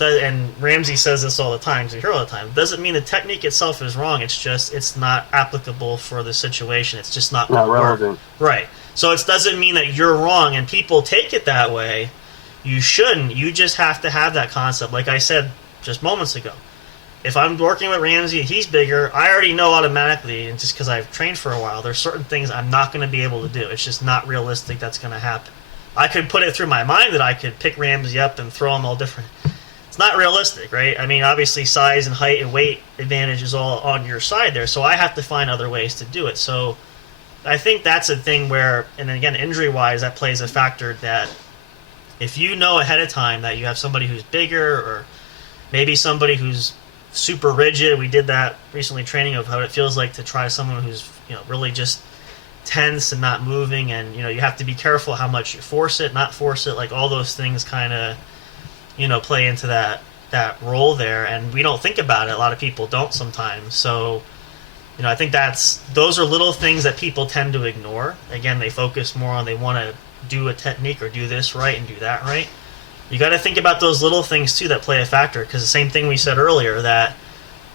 And Ramsey says this all the time, so you hear all the time. It doesn't mean the technique itself is wrong. It's just it's not applicable for the situation. It's just not relevant. Right. So it doesn't mean that you're wrong, and people take it that way. You shouldn't. You just have to have that concept. Like I said just moments ago, if I'm working with Ramsey and he's bigger, I already know automatically, and just because I've trained for a while, there's certain things I'm not going to be able to do. It's just not realistic that's going to happen. I could put it through my mind that I could pick Ramsey up and throw him all different. It's not realistic, right? I mean, obviously size and height and weight advantage is all on your side there, so I have to find other ways to do it. So I think that's a thing where, and then again, injury-wise, that plays a factor that if you know ahead of time that you have somebody who's bigger or maybe somebody who's super rigid. We did that recently, training of how it feels like to try someone who's really just tense and not moving, and you have to be careful how much you force it, not force it. Like all those things kind of play into that role there, and we don't think about it. A lot of people don't sometimes. So I think those are little things that people tend to ignore. Again, they focus more on, they want to do a technique or do this right and do that right. You got to think about those little things too that play a factor, because the same thing we said earlier, that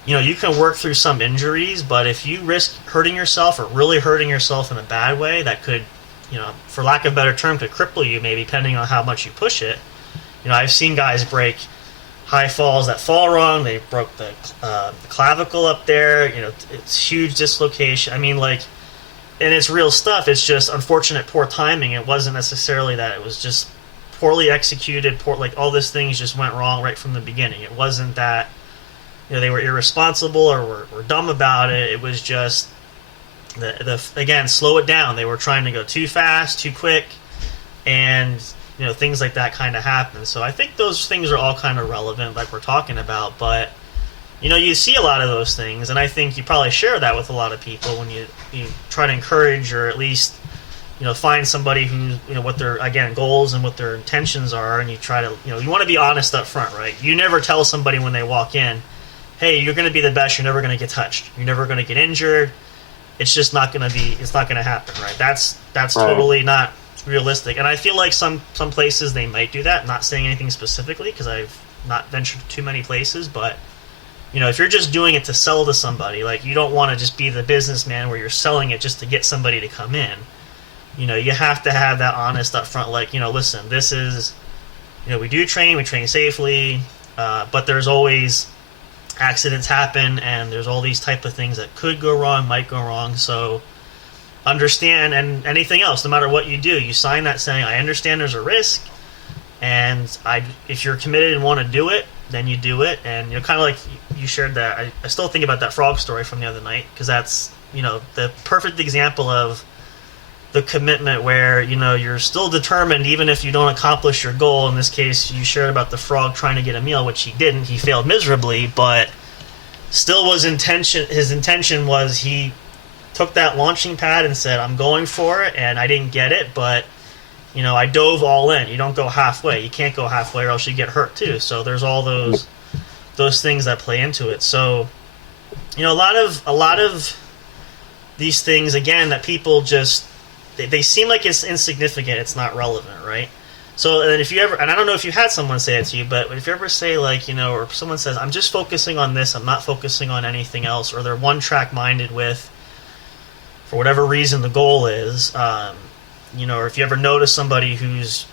you can work through some injuries, but if you risk hurting yourself or really hurting yourself in a bad way, that could, for lack of a better term, could cripple you maybe, depending on how much you push it. I've seen guys break high falls that fall wrong. They broke the clavicle up there. It's huge dislocation. I mean, and it's real stuff. It's just unfortunate poor timing. It wasn't necessarily that it was just poorly executed. All these things just went wrong right from the beginning. It wasn't that they were irresponsible or were dumb about it. It was just again, slow it down. They were trying to go too fast, too quick. and things like that kind of happen. So I think those things are all kind of relevant, like we're talking about. But you see a lot of those things, and I think you probably share that with a lot of people when you try to encourage, or at least find somebody who what their goals and what their intentions are, and you try to you want to be honest up front, right? You never tell somebody when they walk in, hey, you're going to be the best. You're never going to get touched. You're never going to get injured. It's just not going to be. It's not going to happen, right? That's right. Totally not realistic. And I feel like some places they might do that. Not saying anything specifically because I've not ventured to too many places, but if you're just doing it to sell to somebody, like you don't want to just be the businessman where you're selling it just to get somebody to come in. You have to have that honest up front, like, listen, this is, we train safely, but there's always accidents happen, and there's all these type of things that could go wrong, might go wrong, so understand. And anything else, no matter what you do, you sign that saying, I understand there's a risk, and if you're committed and want to do it, then you do it. And kind of like you shared that, I still think about that frog story from the other night, because that's the perfect example of the commitment where you're still determined even if you don't accomplish your goal. In this case, you shared about the frog trying to get a meal, which he didn't. He failed miserably, but still his intention was he took that launching pad and said, I'm going for it, and I didn't get it, but I dove all in. You don't go halfway. You can't go halfway or else you get hurt too. So there's all those things that play into it. So a lot of these things, again, that people just they seem like it's insignificant, it's not relevant, right? So, and if you ever, and I don't know if you had someone say it to you, but if you ever say, like, or if someone says, I'm just focusing on this, I'm not focusing on anything else, or they're one-track minded with, for whatever reason the goal is, or if you ever notice somebody who's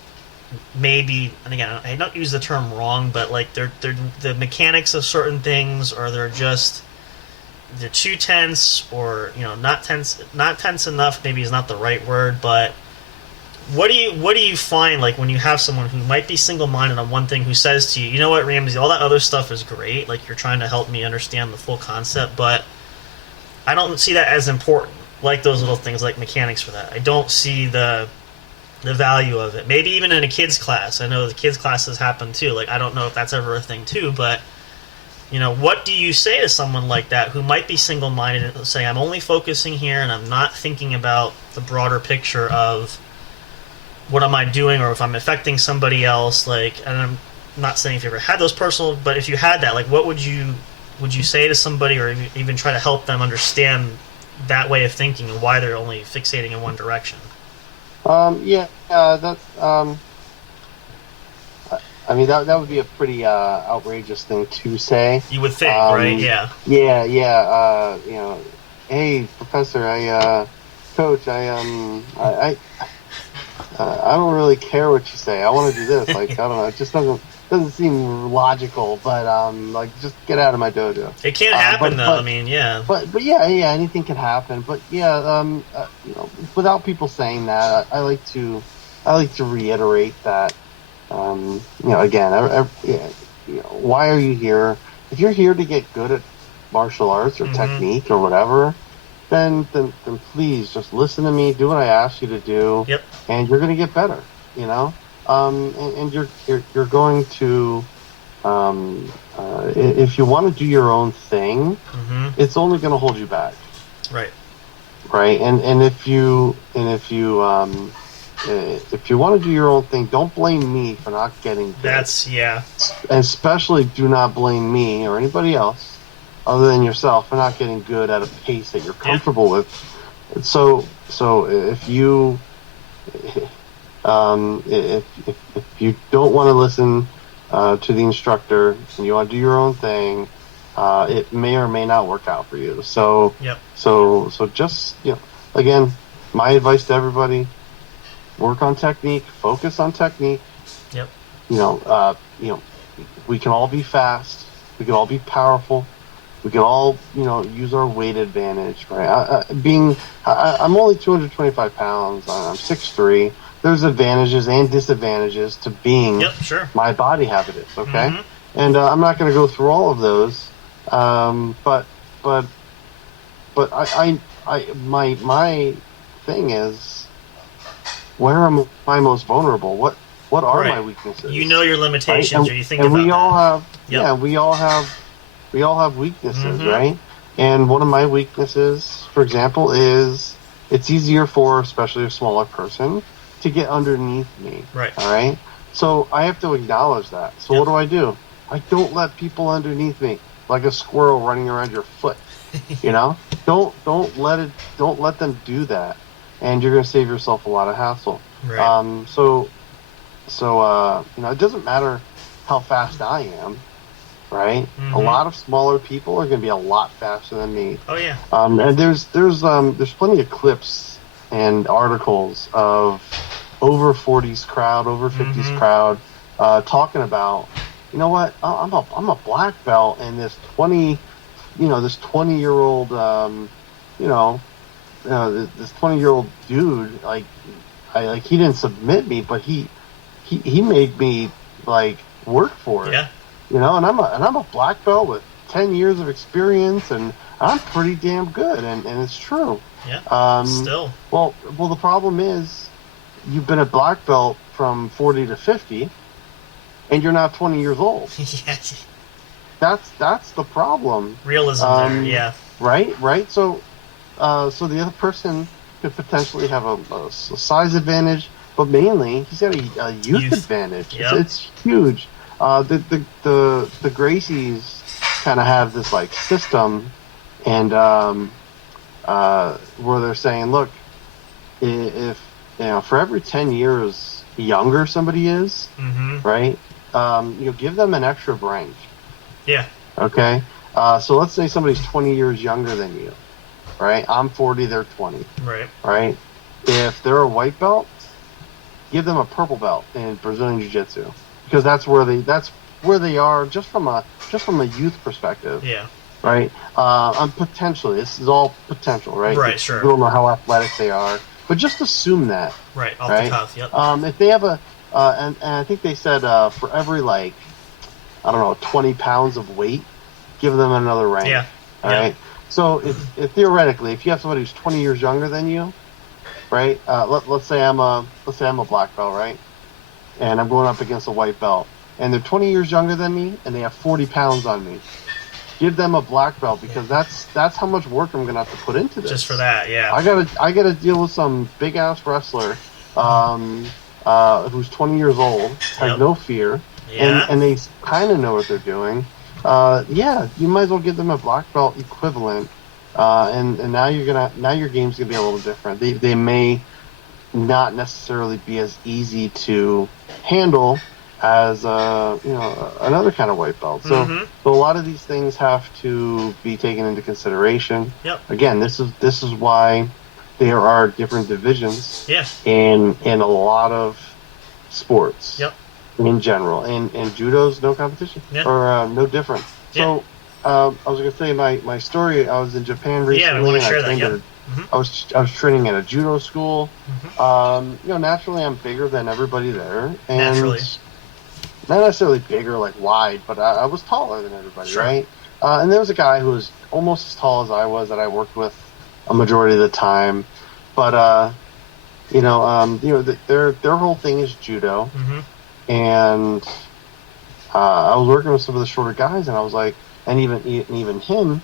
maybe, and again, I don't use the term wrong, but like they're the mechanics of certain things, or they're too tense, or not tense enough, maybe is not the right word, but what do you find, like, when you have someone who might be single-minded on one thing, who says to you, you know what, Ramsey, all that other stuff is great, like you're trying to help me understand the full concept, but I don't see that as important, like those little things like mechanics for that. I don't see the value of it. Maybe even in a kids class. I know the kids classes happen too, like I don't know if that's ever a thing too, but what do you say to someone like that who might be single-minded and say, I'm only focusing here and I'm not thinking about the broader picture of what am I doing, or if I'm affecting somebody else, like, and I'm not saying if you ever had those personal, but if you had that, like, what would you say to somebody, or even try to help them understand that way of thinking and why they're only fixating in one direction? I mean, that would be a pretty outrageous thing to say. You would think, right? Yeah. Yeah. Hey, professor, coach, I don't really care what you say. I want to do this. Like, I don't know. It just doesn't seem logical. But like, just get out of my dojo. It can't happen, though. I mean, yeah. But yeah, anything can happen. But yeah, without people saying that, I like to reiterate that. Again, why are you here? If you're here to get good at martial arts or technique or whatever, then please just listen to me, do what I asked you to do, and you're going to get better, and you're going to, if you want to do your own thing, it's only going to hold you back. Right. And if you want to do your own thing, don't blame me for not getting good. And especially do not blame me or anybody else other than yourself for not getting good at a pace that you're comfortable with. So if you if you don't want to listen to the instructor and you want to do your own thing, it may or may not work out for you. So just again, my advice to everybody: work on technique, focus on technique. We can all be fast, we can all be powerful, we can all use our weight advantage, right? I'm only 225 pounds, I'm 6'3". There's advantages and disadvantages to being my body habitus, okay? And I'm not going to go through all of those, but my thing is, where am I most vulnerable? What are Right. my weaknesses? You know your limitations, Right? or you think And about we all that. have, Yep. yeah, we all have weaknesses, Mhm. right? And one of my weaknesses, for example, is it's easier for, especially a smaller person, to get underneath me. Right. All right. So I have to acknowledge that. So Yep. what do? I don't let people underneath me like a squirrel running around your foot. You know, don't let them do that, and you're going to save yourself a lot of hassle. Right. It doesn't matter how fast I am, right? A Mhm. lot of smaller people are going to be a lot faster than me. Oh yeah. And there's plenty of clips and articles of over 40s crowd, over 50s Mhm. crowd, talking about, you know what? I'm a black belt, and this 20-year-old, this 20-year-old dude, he didn't submit me, but he made me like work for it, Yeah. and I'm a black belt with 10 years of experience, and I'm pretty damn good, and it's true. Yeah. Um, Still. well, the problem is you've been a black belt from 40 to 50, and you're not 20 years old. Yeah. That's the problem. Realism there. Yeah. Right. So the other person could potentially have a size advantage, but mainly he's got a youth advantage. Yep. It's huge. The Gracies kind of have this like system, and where they're saying, look, if for every 10 years younger somebody is, Mhm. right, give them an extra rank. Yeah. Okay. So let's say somebody's 20 years younger than you, right? I'm 40, they're 20, Right. right? If they're a white belt, give them a purple belt in Brazilian Jiu-Jitsu, because that's where they are just from a youth perspective, Yeah. right? Potentially, this is all potential, right? Right. Sure. We don't know how athletic they are, but just assume that, Right. Off right? the cuff. Yep. If they have and I think they said for every 20 pounds of weight, give them another rank. Yeah. All right. So if theoretically, if you have somebody who's 20 years younger than you, right? Let's say I'm a black belt, right? And I'm going up against a white belt, and they're 20 years younger than me, and they have 40 pounds on me. Give them a black belt, because that's how much work I'm gonna have to put into this. Just for that, yeah. I gotta deal with some big ass wrestler, who's 20 years old, has no fear, Yeah. and they kind of know what they're doing. You might as well give them a black belt equivalent, and now your game's gonna be a little different. They may not necessarily be as easy to handle as another kind of white belt. So a lot of these things have to be taken into consideration. Yep. Again, this is why there are different divisions. Yeah. in a lot of sports. Yep. In general, and judo's no competition, or no different. So I was gonna say my story. I was in Japan recently. Yeah, I want to share and that. I was training at a judo school. Naturally, I'm bigger than everybody there, and Naturally. not necessarily bigger like wide, but I was taller than everybody, Sure. right? And there was a guy who was almost as tall as I was that I worked with a majority of the time, but their whole thing is judo. And I was working with some of the shorter guys, and I was like, and even him,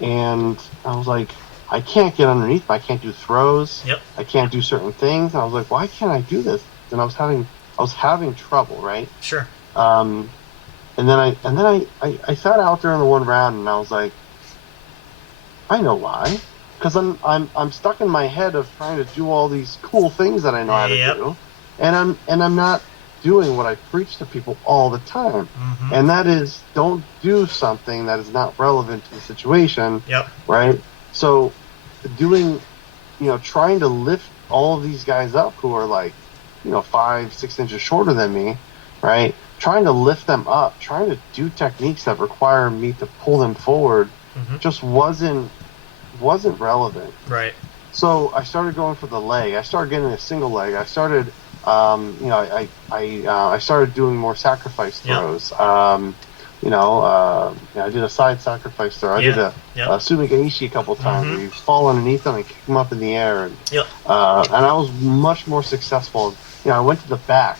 and I was like, I can't get underneath him. I can't do throws. Yep. I can't do certain things. And I was like, why can't I do this? And I was having trouble, right? Sure. And then I sat out there in the one round, and I was like, I know why, because I'm stuck in my head of trying to do all these cool things that I know how to do, and I'm not doing what I preach to people all the time, and that is, don't do something that is not relevant to the situation. Yep. Right. So trying to lift all of these guys up who are 5-6 inches shorter than me, right? Trying to lift them up, trying to do techniques that require me to pull them forward, just wasn't relevant. Right. So I started going for the leg. I started getting a single leg. I started, I started doing more sacrifice throws. I did a side sacrifice throw. I did a Yep. Sumigaishi a couple times where you fall underneath them and kick them up in the air. And, Yep. and I was much more successful. I went to the back.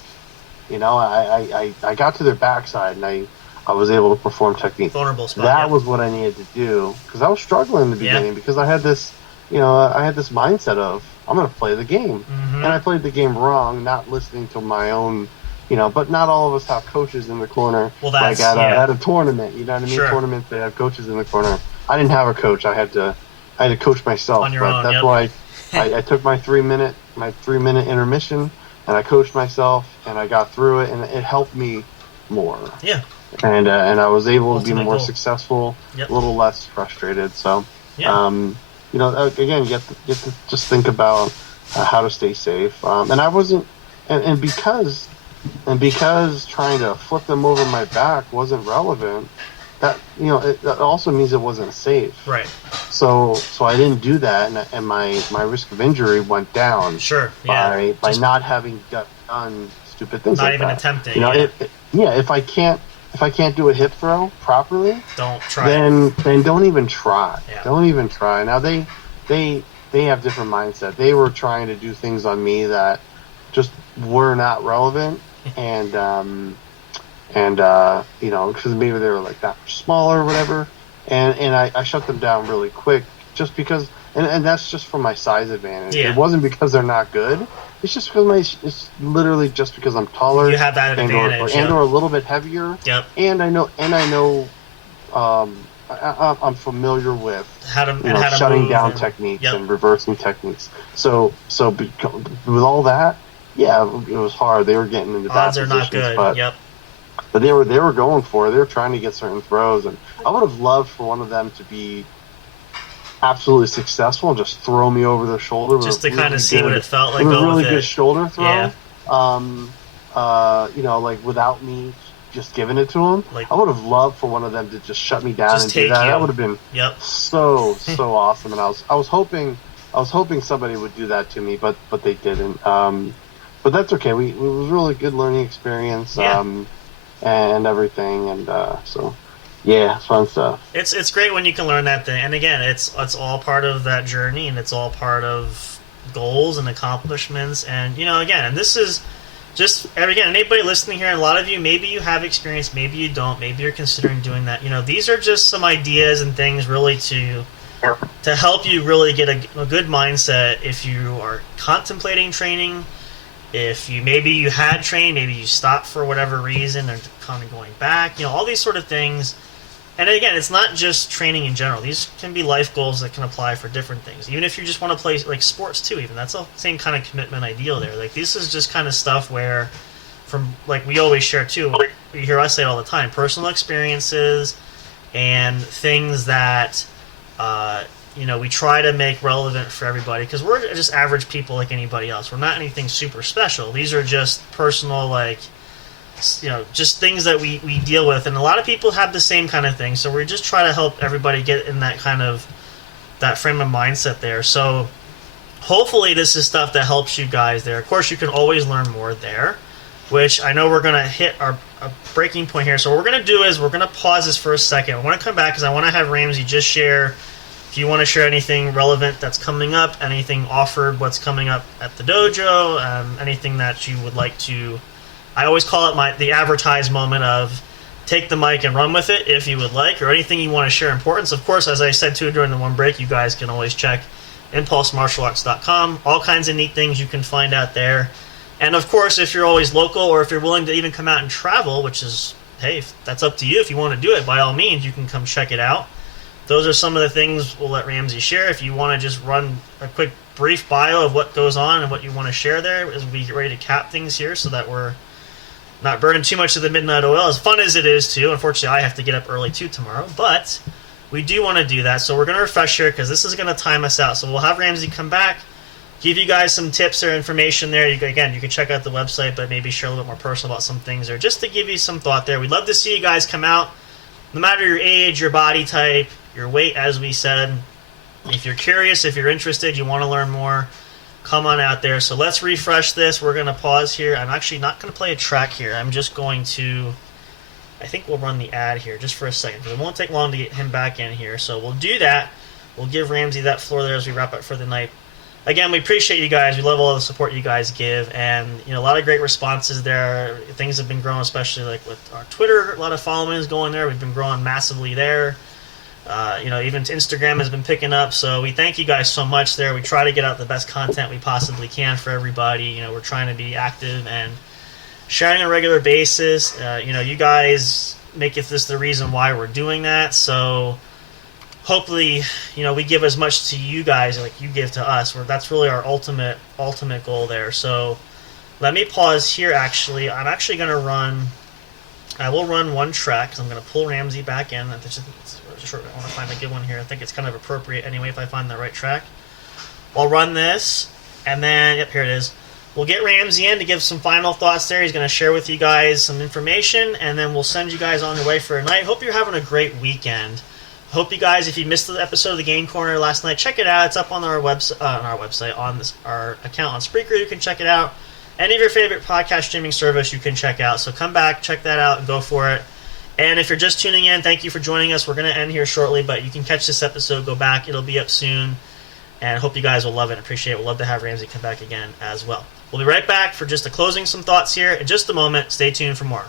I got to their backside and I was able to perform technique. Vulnerable spot. That was what I needed to do because I was struggling in the beginning because I had this, I had this mindset of I'm going to play the game, and I played the game wrong, not listening to my own, But not all of us have coaches in the corner. Well, that's at a tournament, you know what I mean? Sure. Tournaments they have coaches in the corner. I didn't have a coach. I had to coach myself. On your own, that's why I took my 3-minute intermission and I coached myself and I got through it and it helped me more. Yeah. And I was able to be more goal. successful, a little less frustrated. So, again, you have to just think about how to stay safe. And I wasn't, and because trying to flip them over my back wasn't relevant, that that also means it wasn't safe. Right. So I didn't do that, and my risk of injury went down. Sure. By not having done stupid things. Not like even that. attempting. If I can't do a hip throw properly, don't try. Then don't even try. Yeah. Don't even try. Now they have different mindset. They were trying to do things on me that just were not relevant, and because maybe they were like that smaller or whatever, and I shut them down really quick just because, and that's just for my size advantage. Yeah. It wasn't because they're not good. It's just because it's literally just because I'm taller. You have that advantage, or a little bit heavier. Yep. And I know, I'm familiar with how to shutting move down techniques yep. and reversing techniques. So with all that, yeah, it was hard. They were getting into bad odds are positions, not good. but, Yep. But they were going for it. They were trying to get certain throws, and I would have loved for one of them to be absolutely successful and just throw me over their shoulder. Just to really kind of see what it felt like. With a go really with good it. shoulder throw. Yeah. Like without me just giving it to them. Like, I would have loved for one of them to just shut me down just and take do that. you. That would have been so awesome. And I was hoping somebody would do that to me, but they didn't. But that's okay. It was a really good learning experience. And everything, and so yeah, fun stuff. It's great when you can learn that thing, and again, it's all part of that journey, and it's all part of goals and accomplishments, and again, and this is just again, anybody listening here, and a lot of you, maybe you have experience, maybe you don't, maybe you're considering doing that. These are just some ideas and things really to help you really get a good mindset if you are contemplating training. If maybe you had trained, maybe you stopped for whatever reason, and kind of going back, all these sort of things. And again, it's not just training in general. These can be life goals that can apply for different things. Even if you just want to play like sports too, even that's the same kind of commitment ideal there. Like this is just kind of stuff where, from like we always share too. You hear us say it all the time: personal experiences and things that. We try to make relevant for everybody because we're just average people like anybody else. We're not anything super special. These are just personal, just things that we deal with. And a lot of people have the same kind of thing. So we just try to help everybody get in that kind of that frame of mindset there. So hopefully this is stuff that helps you guys there. Of course, you can always learn more there, which I know we're going to hit a breaking point here. So what we're going to do is we're going to pause this for a second. I want to come back because I want to have Ramsey just share. If you want to share anything relevant that's coming up, anything offered, what's coming up at the dojo, anything that you would like to, I always call it the advertise moment of take the mic and run with it if you would like, or anything you want to share importance. Of course, as I said too during the one break, you guys can always check impulsemartialarts.com. All kinds of neat things you can find out there. And of course, if you're always local or if you're willing to even come out and travel, which is, hey, that's up to you. If you want to do it, by all means, you can come check it out. Those are some of the things we'll let Ramsey share. If you want to just run a quick brief bio of what goes on and what you want to share there as we get ready to cap things here so that we're not burning too much of the midnight oil, as fun as it is too. Unfortunately, I have to get up early too tomorrow, but we do want to do that. So we're going to refresh here because this is going to time us out. So we'll have Ramsey come back, give you guys some tips or information there. You can check out the website, but maybe share a little bit more personal about some things there just to give you some thought there. We'd love to see you guys come out, no matter your age, your body type, your weight, as we said. If you're curious, if you're interested, you want to learn more, come on out there. So let's refresh this. We're going to pause here. I'm actually not going to play a track here. I'm just going to I think we'll run the ad here just for a second. It won't take long to get him back in here, so we'll do that. We'll give Ramsey that floor there as we wrap up for the night. Again, we appreciate you guys. We love all the support you guys give, and a lot of great responses there. Things have been growing, especially like with our Twitter. A lot of followings going there. We've been growing massively there. Even Instagram has been picking up. So we thank you guys so much there. We try to get out the best content we possibly can for everybody. We're trying to be active and sharing on a regular basis. You guys make this the reason why we're doing that. So hopefully, we give as much to you guys like you give to us. That's really our ultimate goal there. So let me pause here. Actually, I'm actually going to run. I will run one track because I'm going to pull Ramsey back in. I want to find a good one here. I think it's kind of appropriate anyway if I find the right track. I'll run this, and then here it is. We'll get Ramsey in to give some final thoughts there. He's going to share with you guys some information, and then we'll send you guys on your way for a night. Hope you're having a great weekend. Hope you guys, if you missed the episode of the Game Corner last night, check it out. It's up on our website, on our account on Spreaker. You can check it out. Any of your favorite podcast streaming service you can check out. So come back, check that out, and go for it. And if you're just tuning in, thank you for joining us. We're going to end here shortly, but you can catch this episode, go back. It'll be up soon. And hope you guys will love it and appreciate it. We'd love to have Ramsey come back again as well. We'll be right back for just closing some thoughts here in just a moment. Stay tuned for more.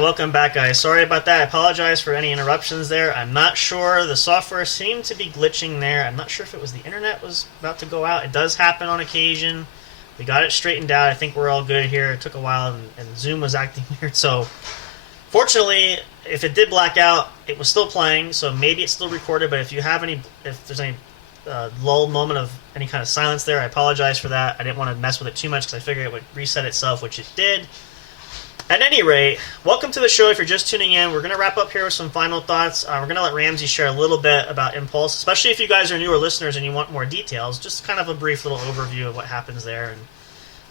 Welcome back, guys. Sorry about that. I apologize for any interruptions there. I'm not sure. The software seemed to be glitching there. I'm not sure if it was the internet was about to go out. It does happen on occasion. We got it straightened out. I think we're all good here. It took a while, and Zoom was acting weird. So, fortunately, if it did black out, it was still playing. So maybe it's still recorded. But if there's any lull moment of any kind of silence there, I apologize for that. I didn't want to mess with it too much because I figured it would reset itself, which it did. At any rate, welcome to the show. If you're just tuning in, we're going to wrap up here with some final thoughts. We're going to let Ramsey share a little bit about Impulse, especially if you guys are newer listeners and you want more details. Just kind of a brief little overview of what happens there and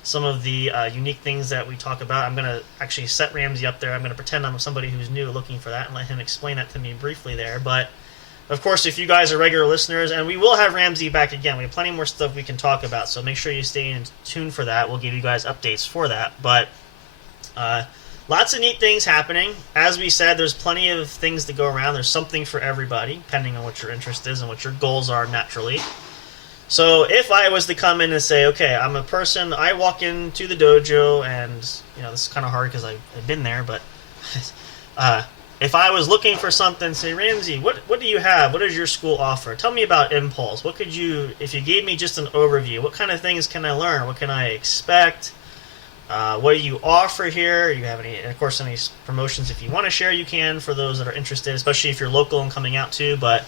some of the unique things that we talk about. I'm going to actually set Ramsey up there. I'm going to pretend I'm somebody who's new looking for that and let him explain that to me briefly there. But, of course, if you guys are regular listeners, and we will have Ramsey back again. We have plenty more stuff we can talk about, so make sure you stay in tune for that. We'll give you guys updates for that. But lots of neat things happening. As we said, there's plenty of things to go around. There's something for everybody, depending on what your interest is and what your goals are naturally. So if I was to come in and say, okay, I'm a person, I walk into the dojo, and, this is kind of hard because I've been there, but if I was looking for something, say, Ramsey, what do you have? What does your school offer? Tell me about Impulse. What could you, if you gave me just an overview, what kind of things can I learn? What can I expect? What do you offer here? You have any, and of course, any promotions if you want to share, you can for those that are interested, especially if you're local and coming out too, but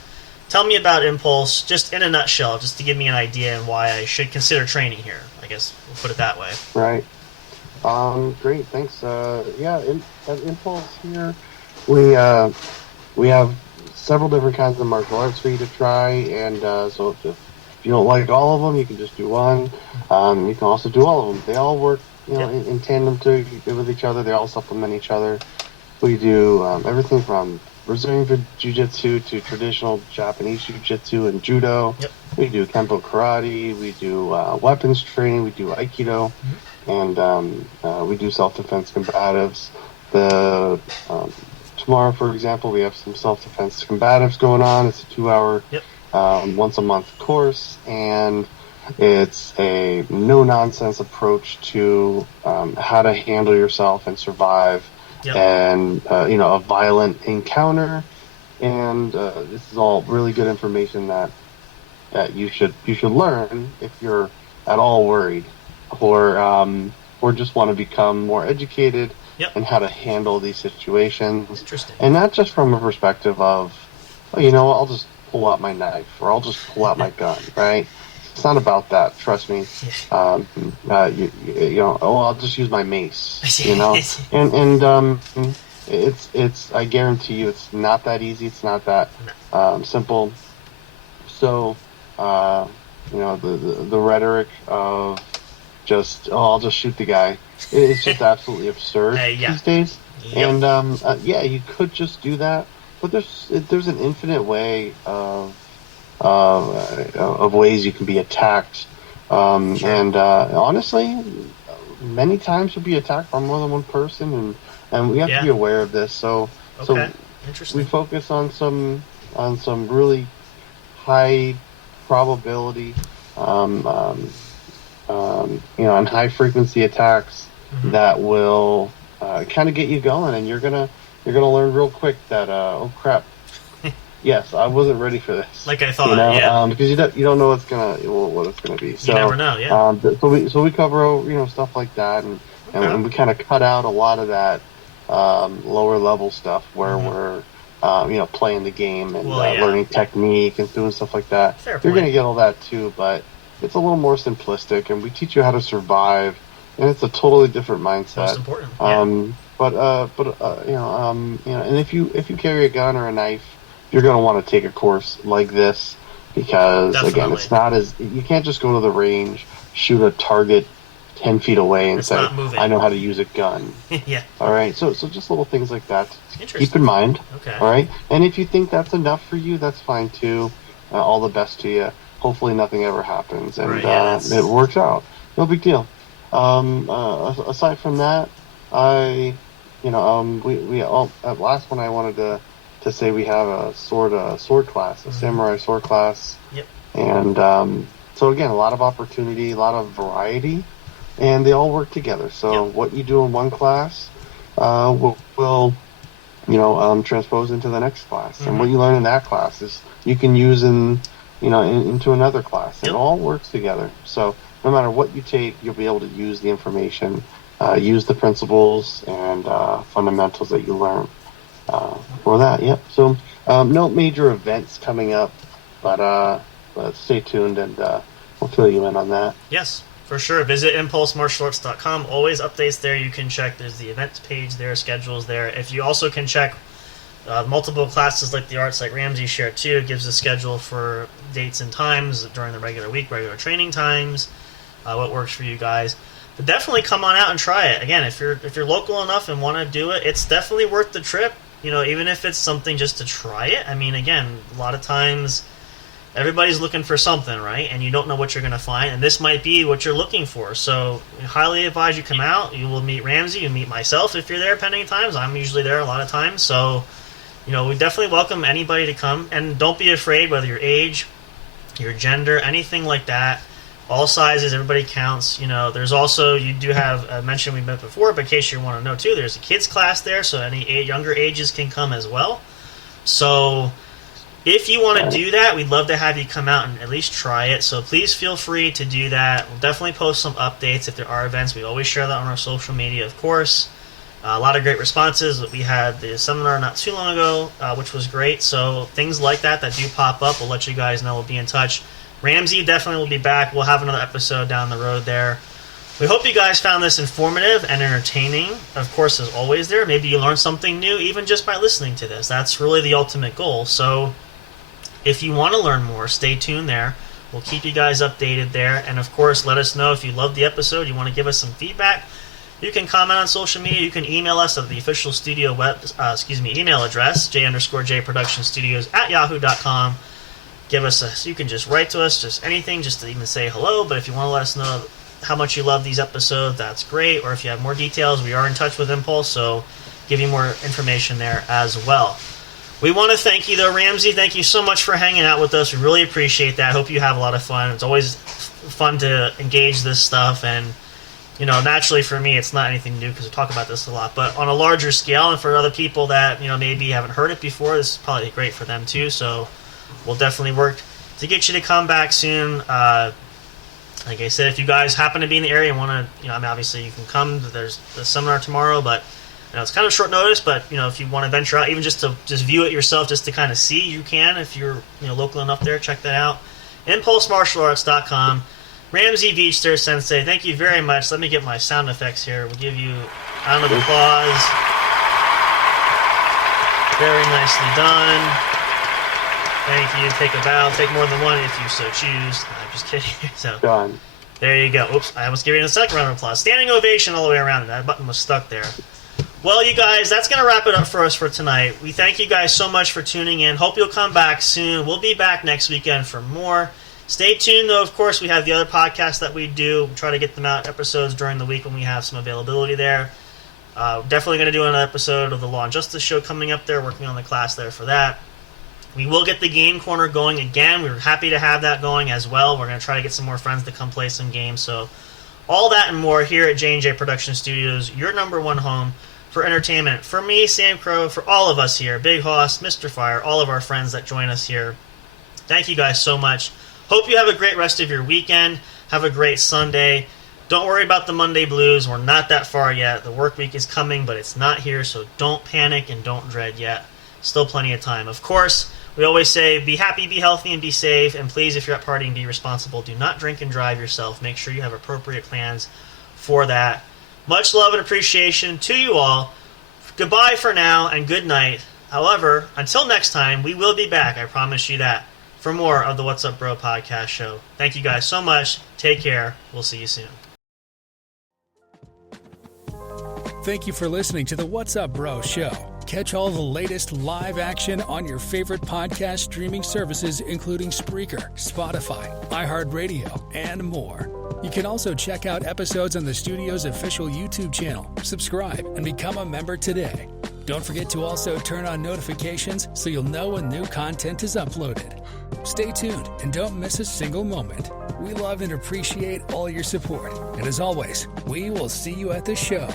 tell me about Impulse, just in a nutshell, just to give me an idea and why I should consider training here. I guess we'll put it that way. Right. Great. Thanks. At Impulse here, we have several different kinds of martial arts for you to try, and so if you don't like all of them, you can just do one. You can also do all of them. They all work, in tandem with each other. They all supplement each other. We do everything from Brazilian Jiu-Jitsu to traditional Japanese Jiu-Jitsu and Judo. Yep. We do Kempo Karate. We do weapons training. We do Aikido. Mm-hmm. And we do self-defense combatives. Tomorrow, for example, we have some self-defense combatives going on. It's a 2-hour, once-a-month course, and it's a no-nonsense approach to how to handle yourself and survive and a violent encounter. And this is all really good information that you should learn if you're at all worried or just want to become more educated and how to handle these situations. Interesting. And not just from a perspective of, I'll just pull out my knife or I'll just pull out my gun, right? It's not about that. Trust me. I'll just use my mace, and it's I guarantee you, it's not that easy. It's not that simple. So, the rhetoric of I'll just shoot the guy. It's just absolutely absurd these days. Yep. And you could just do that, but there's an infinite way of ways you can be attacked. And honestly, many times you'll be attacked by more than one person, and we have to be aware of this. So we focus on some really high probability, and high frequency attacks that will kind of get you going, and you're gonna learn real quick that oh crap, yes, I wasn't ready for this. Like I thought, because you don't know what it's gonna be. So, you never know, so we cover stuff like that, and we kind of cut out a lot of that lower level stuff where we're playing the game and learning technique and doing stuff like that. You're gonna get all that too, but it's a little more simplistic, and we teach you how to survive, and it's a totally different mindset. Most important. And if you carry a gun or a knife, you're going to want to take a course like this, because again, it's not you can't just go to the range, shoot a target 10 feet away and say, I know how to use a gun. All right. So just little things like that to keep in mind. Okay. All right. And if you think that's enough for you, that's fine too. All the best to you. Hopefully nothing ever happens, and it works out. No big deal. Aside from that, last one I wanted to say we have a sword class, a samurai sword class. Yep. And so again, a lot of opportunity, a lot of variety, and they all work together. So what you do in one class will transpose into the next class, and what you learn in that class is you can use into another class. It all works together. So no matter what you take, you'll be able to use the information, use the principles and fundamentals that you learn for that. Yep. So no major events coming up, but stay tuned, and we'll fill you in on that. Yes, For sure. Visit impulsemartialarts.com. Always updates there. You can check. There's the events page there, schedules there. If you also can check multiple classes like the arts like Ramsey shared too. It gives a schedule for dates and times during the regular week, regular training times, what works for you guys. But definitely come on out and try it. Again, if you're local enough and want to do it, it's definitely worth the trip. Even if it's something just to try it. I mean, again, a lot of times everybody's looking for something, right? And you don't know what you're going to find, and this might be what you're looking for. So I highly advise you come out. You will meet Ramsey, you meet myself if you're there pending times. I'm usually there a lot of times. So, we definitely welcome anybody to come. And don't be afraid, whether your age, your gender, anything like that. All sizes, everybody counts. There's also, you do have, I mentioned we met before, but in case you want to know too, there's a kids class there, so any younger ages can come as well. So if you want to do that, we'd love to have you come out and at least try it. So please feel free to do that. We'll definitely post some updates if there are events. We always share that on our social media, of course. A lot of great responses. We had the seminar not too long ago, which was great. So things like that do pop up, we'll let you guys know. We'll be in touch. Ramsey definitely will be back. We'll have another episode down the road there. We hope you guys found this informative and entertaining. Of course, as always there, maybe you learned something new even just by listening to this. That's really the ultimate goal. So if you want to learn more, stay tuned there. We'll keep you guys updated there. And of course, let us know if you loved the episode, you want to give us some feedback. You can comment on social media. You can email us at the official studio email address, j_productionstudios@yahoo.com. You can just write to us, just anything, just to even say hello. But if you want to let us know how much you love these episodes, that's great. Or if you have more details, we are in touch with Impulse, so give you more information there as well. We want to thank you, though, Ramsey. Thank you so much for hanging out with us. We really appreciate that. I hope you have a lot of fun. It's always fun to engage this stuff. And, naturally for me, it's not anything new because we talk about this a lot. But on a larger scale, and for other people that, maybe haven't heard it before, this is probably great for them, too. So we'll definitely work to get you to come back soon. Like I said, if you guys happen to be in the area and want to, obviously you can come. There's the seminar tomorrow, but it's kind of short notice. But if you want to venture out, even just to view it yourself, just to kind of see, you can. If you're local enough there, check that out. ImpulseMartialArts.com. Ramsey, Veitch, there, Sensei. Thank you very much. Let me get my sound effects here. We'll give you a round of applause. Very nicely done. Thank you. Take a bow. Take more than one if you so choose. No, I'm just kidding. So Done. There you go. Oops, I almost gave you a second round of applause. Standing ovation all the way around. That button was stuck there. Well, you guys, that's going to wrap it up for us for tonight. We thank you guys so much for tuning in. Hope you'll come back soon. We'll be back next weekend for more. Stay tuned, though. Of course, we have the other podcasts that we do. We'll try to get them out episodes during the week when we have some availability there. Definitely going to do another episode of the Law and Justice Show coming up there, working on the class there for that. We will get the Game Corner going again. We're happy to have that going as well. We're going to try to get some more friends to come play some games. So all that and more here at J&J Production Studios, your number one home for entertainment. For me, Sam Crow, for all of us here, Big Hoss, Mr. Fire, all of our friends that join us here. Thank you guys so much. Hope you have a great rest of your weekend. Have a great Sunday. Don't worry about the Monday blues. We're not that far yet. The work week is coming, but it's not here, so don't panic and don't dread yet. Still plenty of time. Of course, we always say be happy, be healthy, and be safe. And please, if you're out partying, be responsible. Do not drink and drive yourself. Make sure you have appropriate plans for that. Much love and appreciation to you all. Goodbye for now, and good night. However, until next time, we will be back. I promise you that. For more of the What's Up Bro podcast show. Thank you guys so much. Take care. We'll see you soon. Thank you for listening to the What's Up Bro show. Catch all the latest live action on your favorite podcast streaming services, including Spreaker, Spotify, iHeartRadio, and more. You can also check out episodes on the studio's official YouTube channel. Subscribe and become a member today. Don't forget to also turn on notifications so you'll know when new content is uploaded. Stay tuned and don't miss a single moment. We love and appreciate all your support. And as always, we will see you at the show.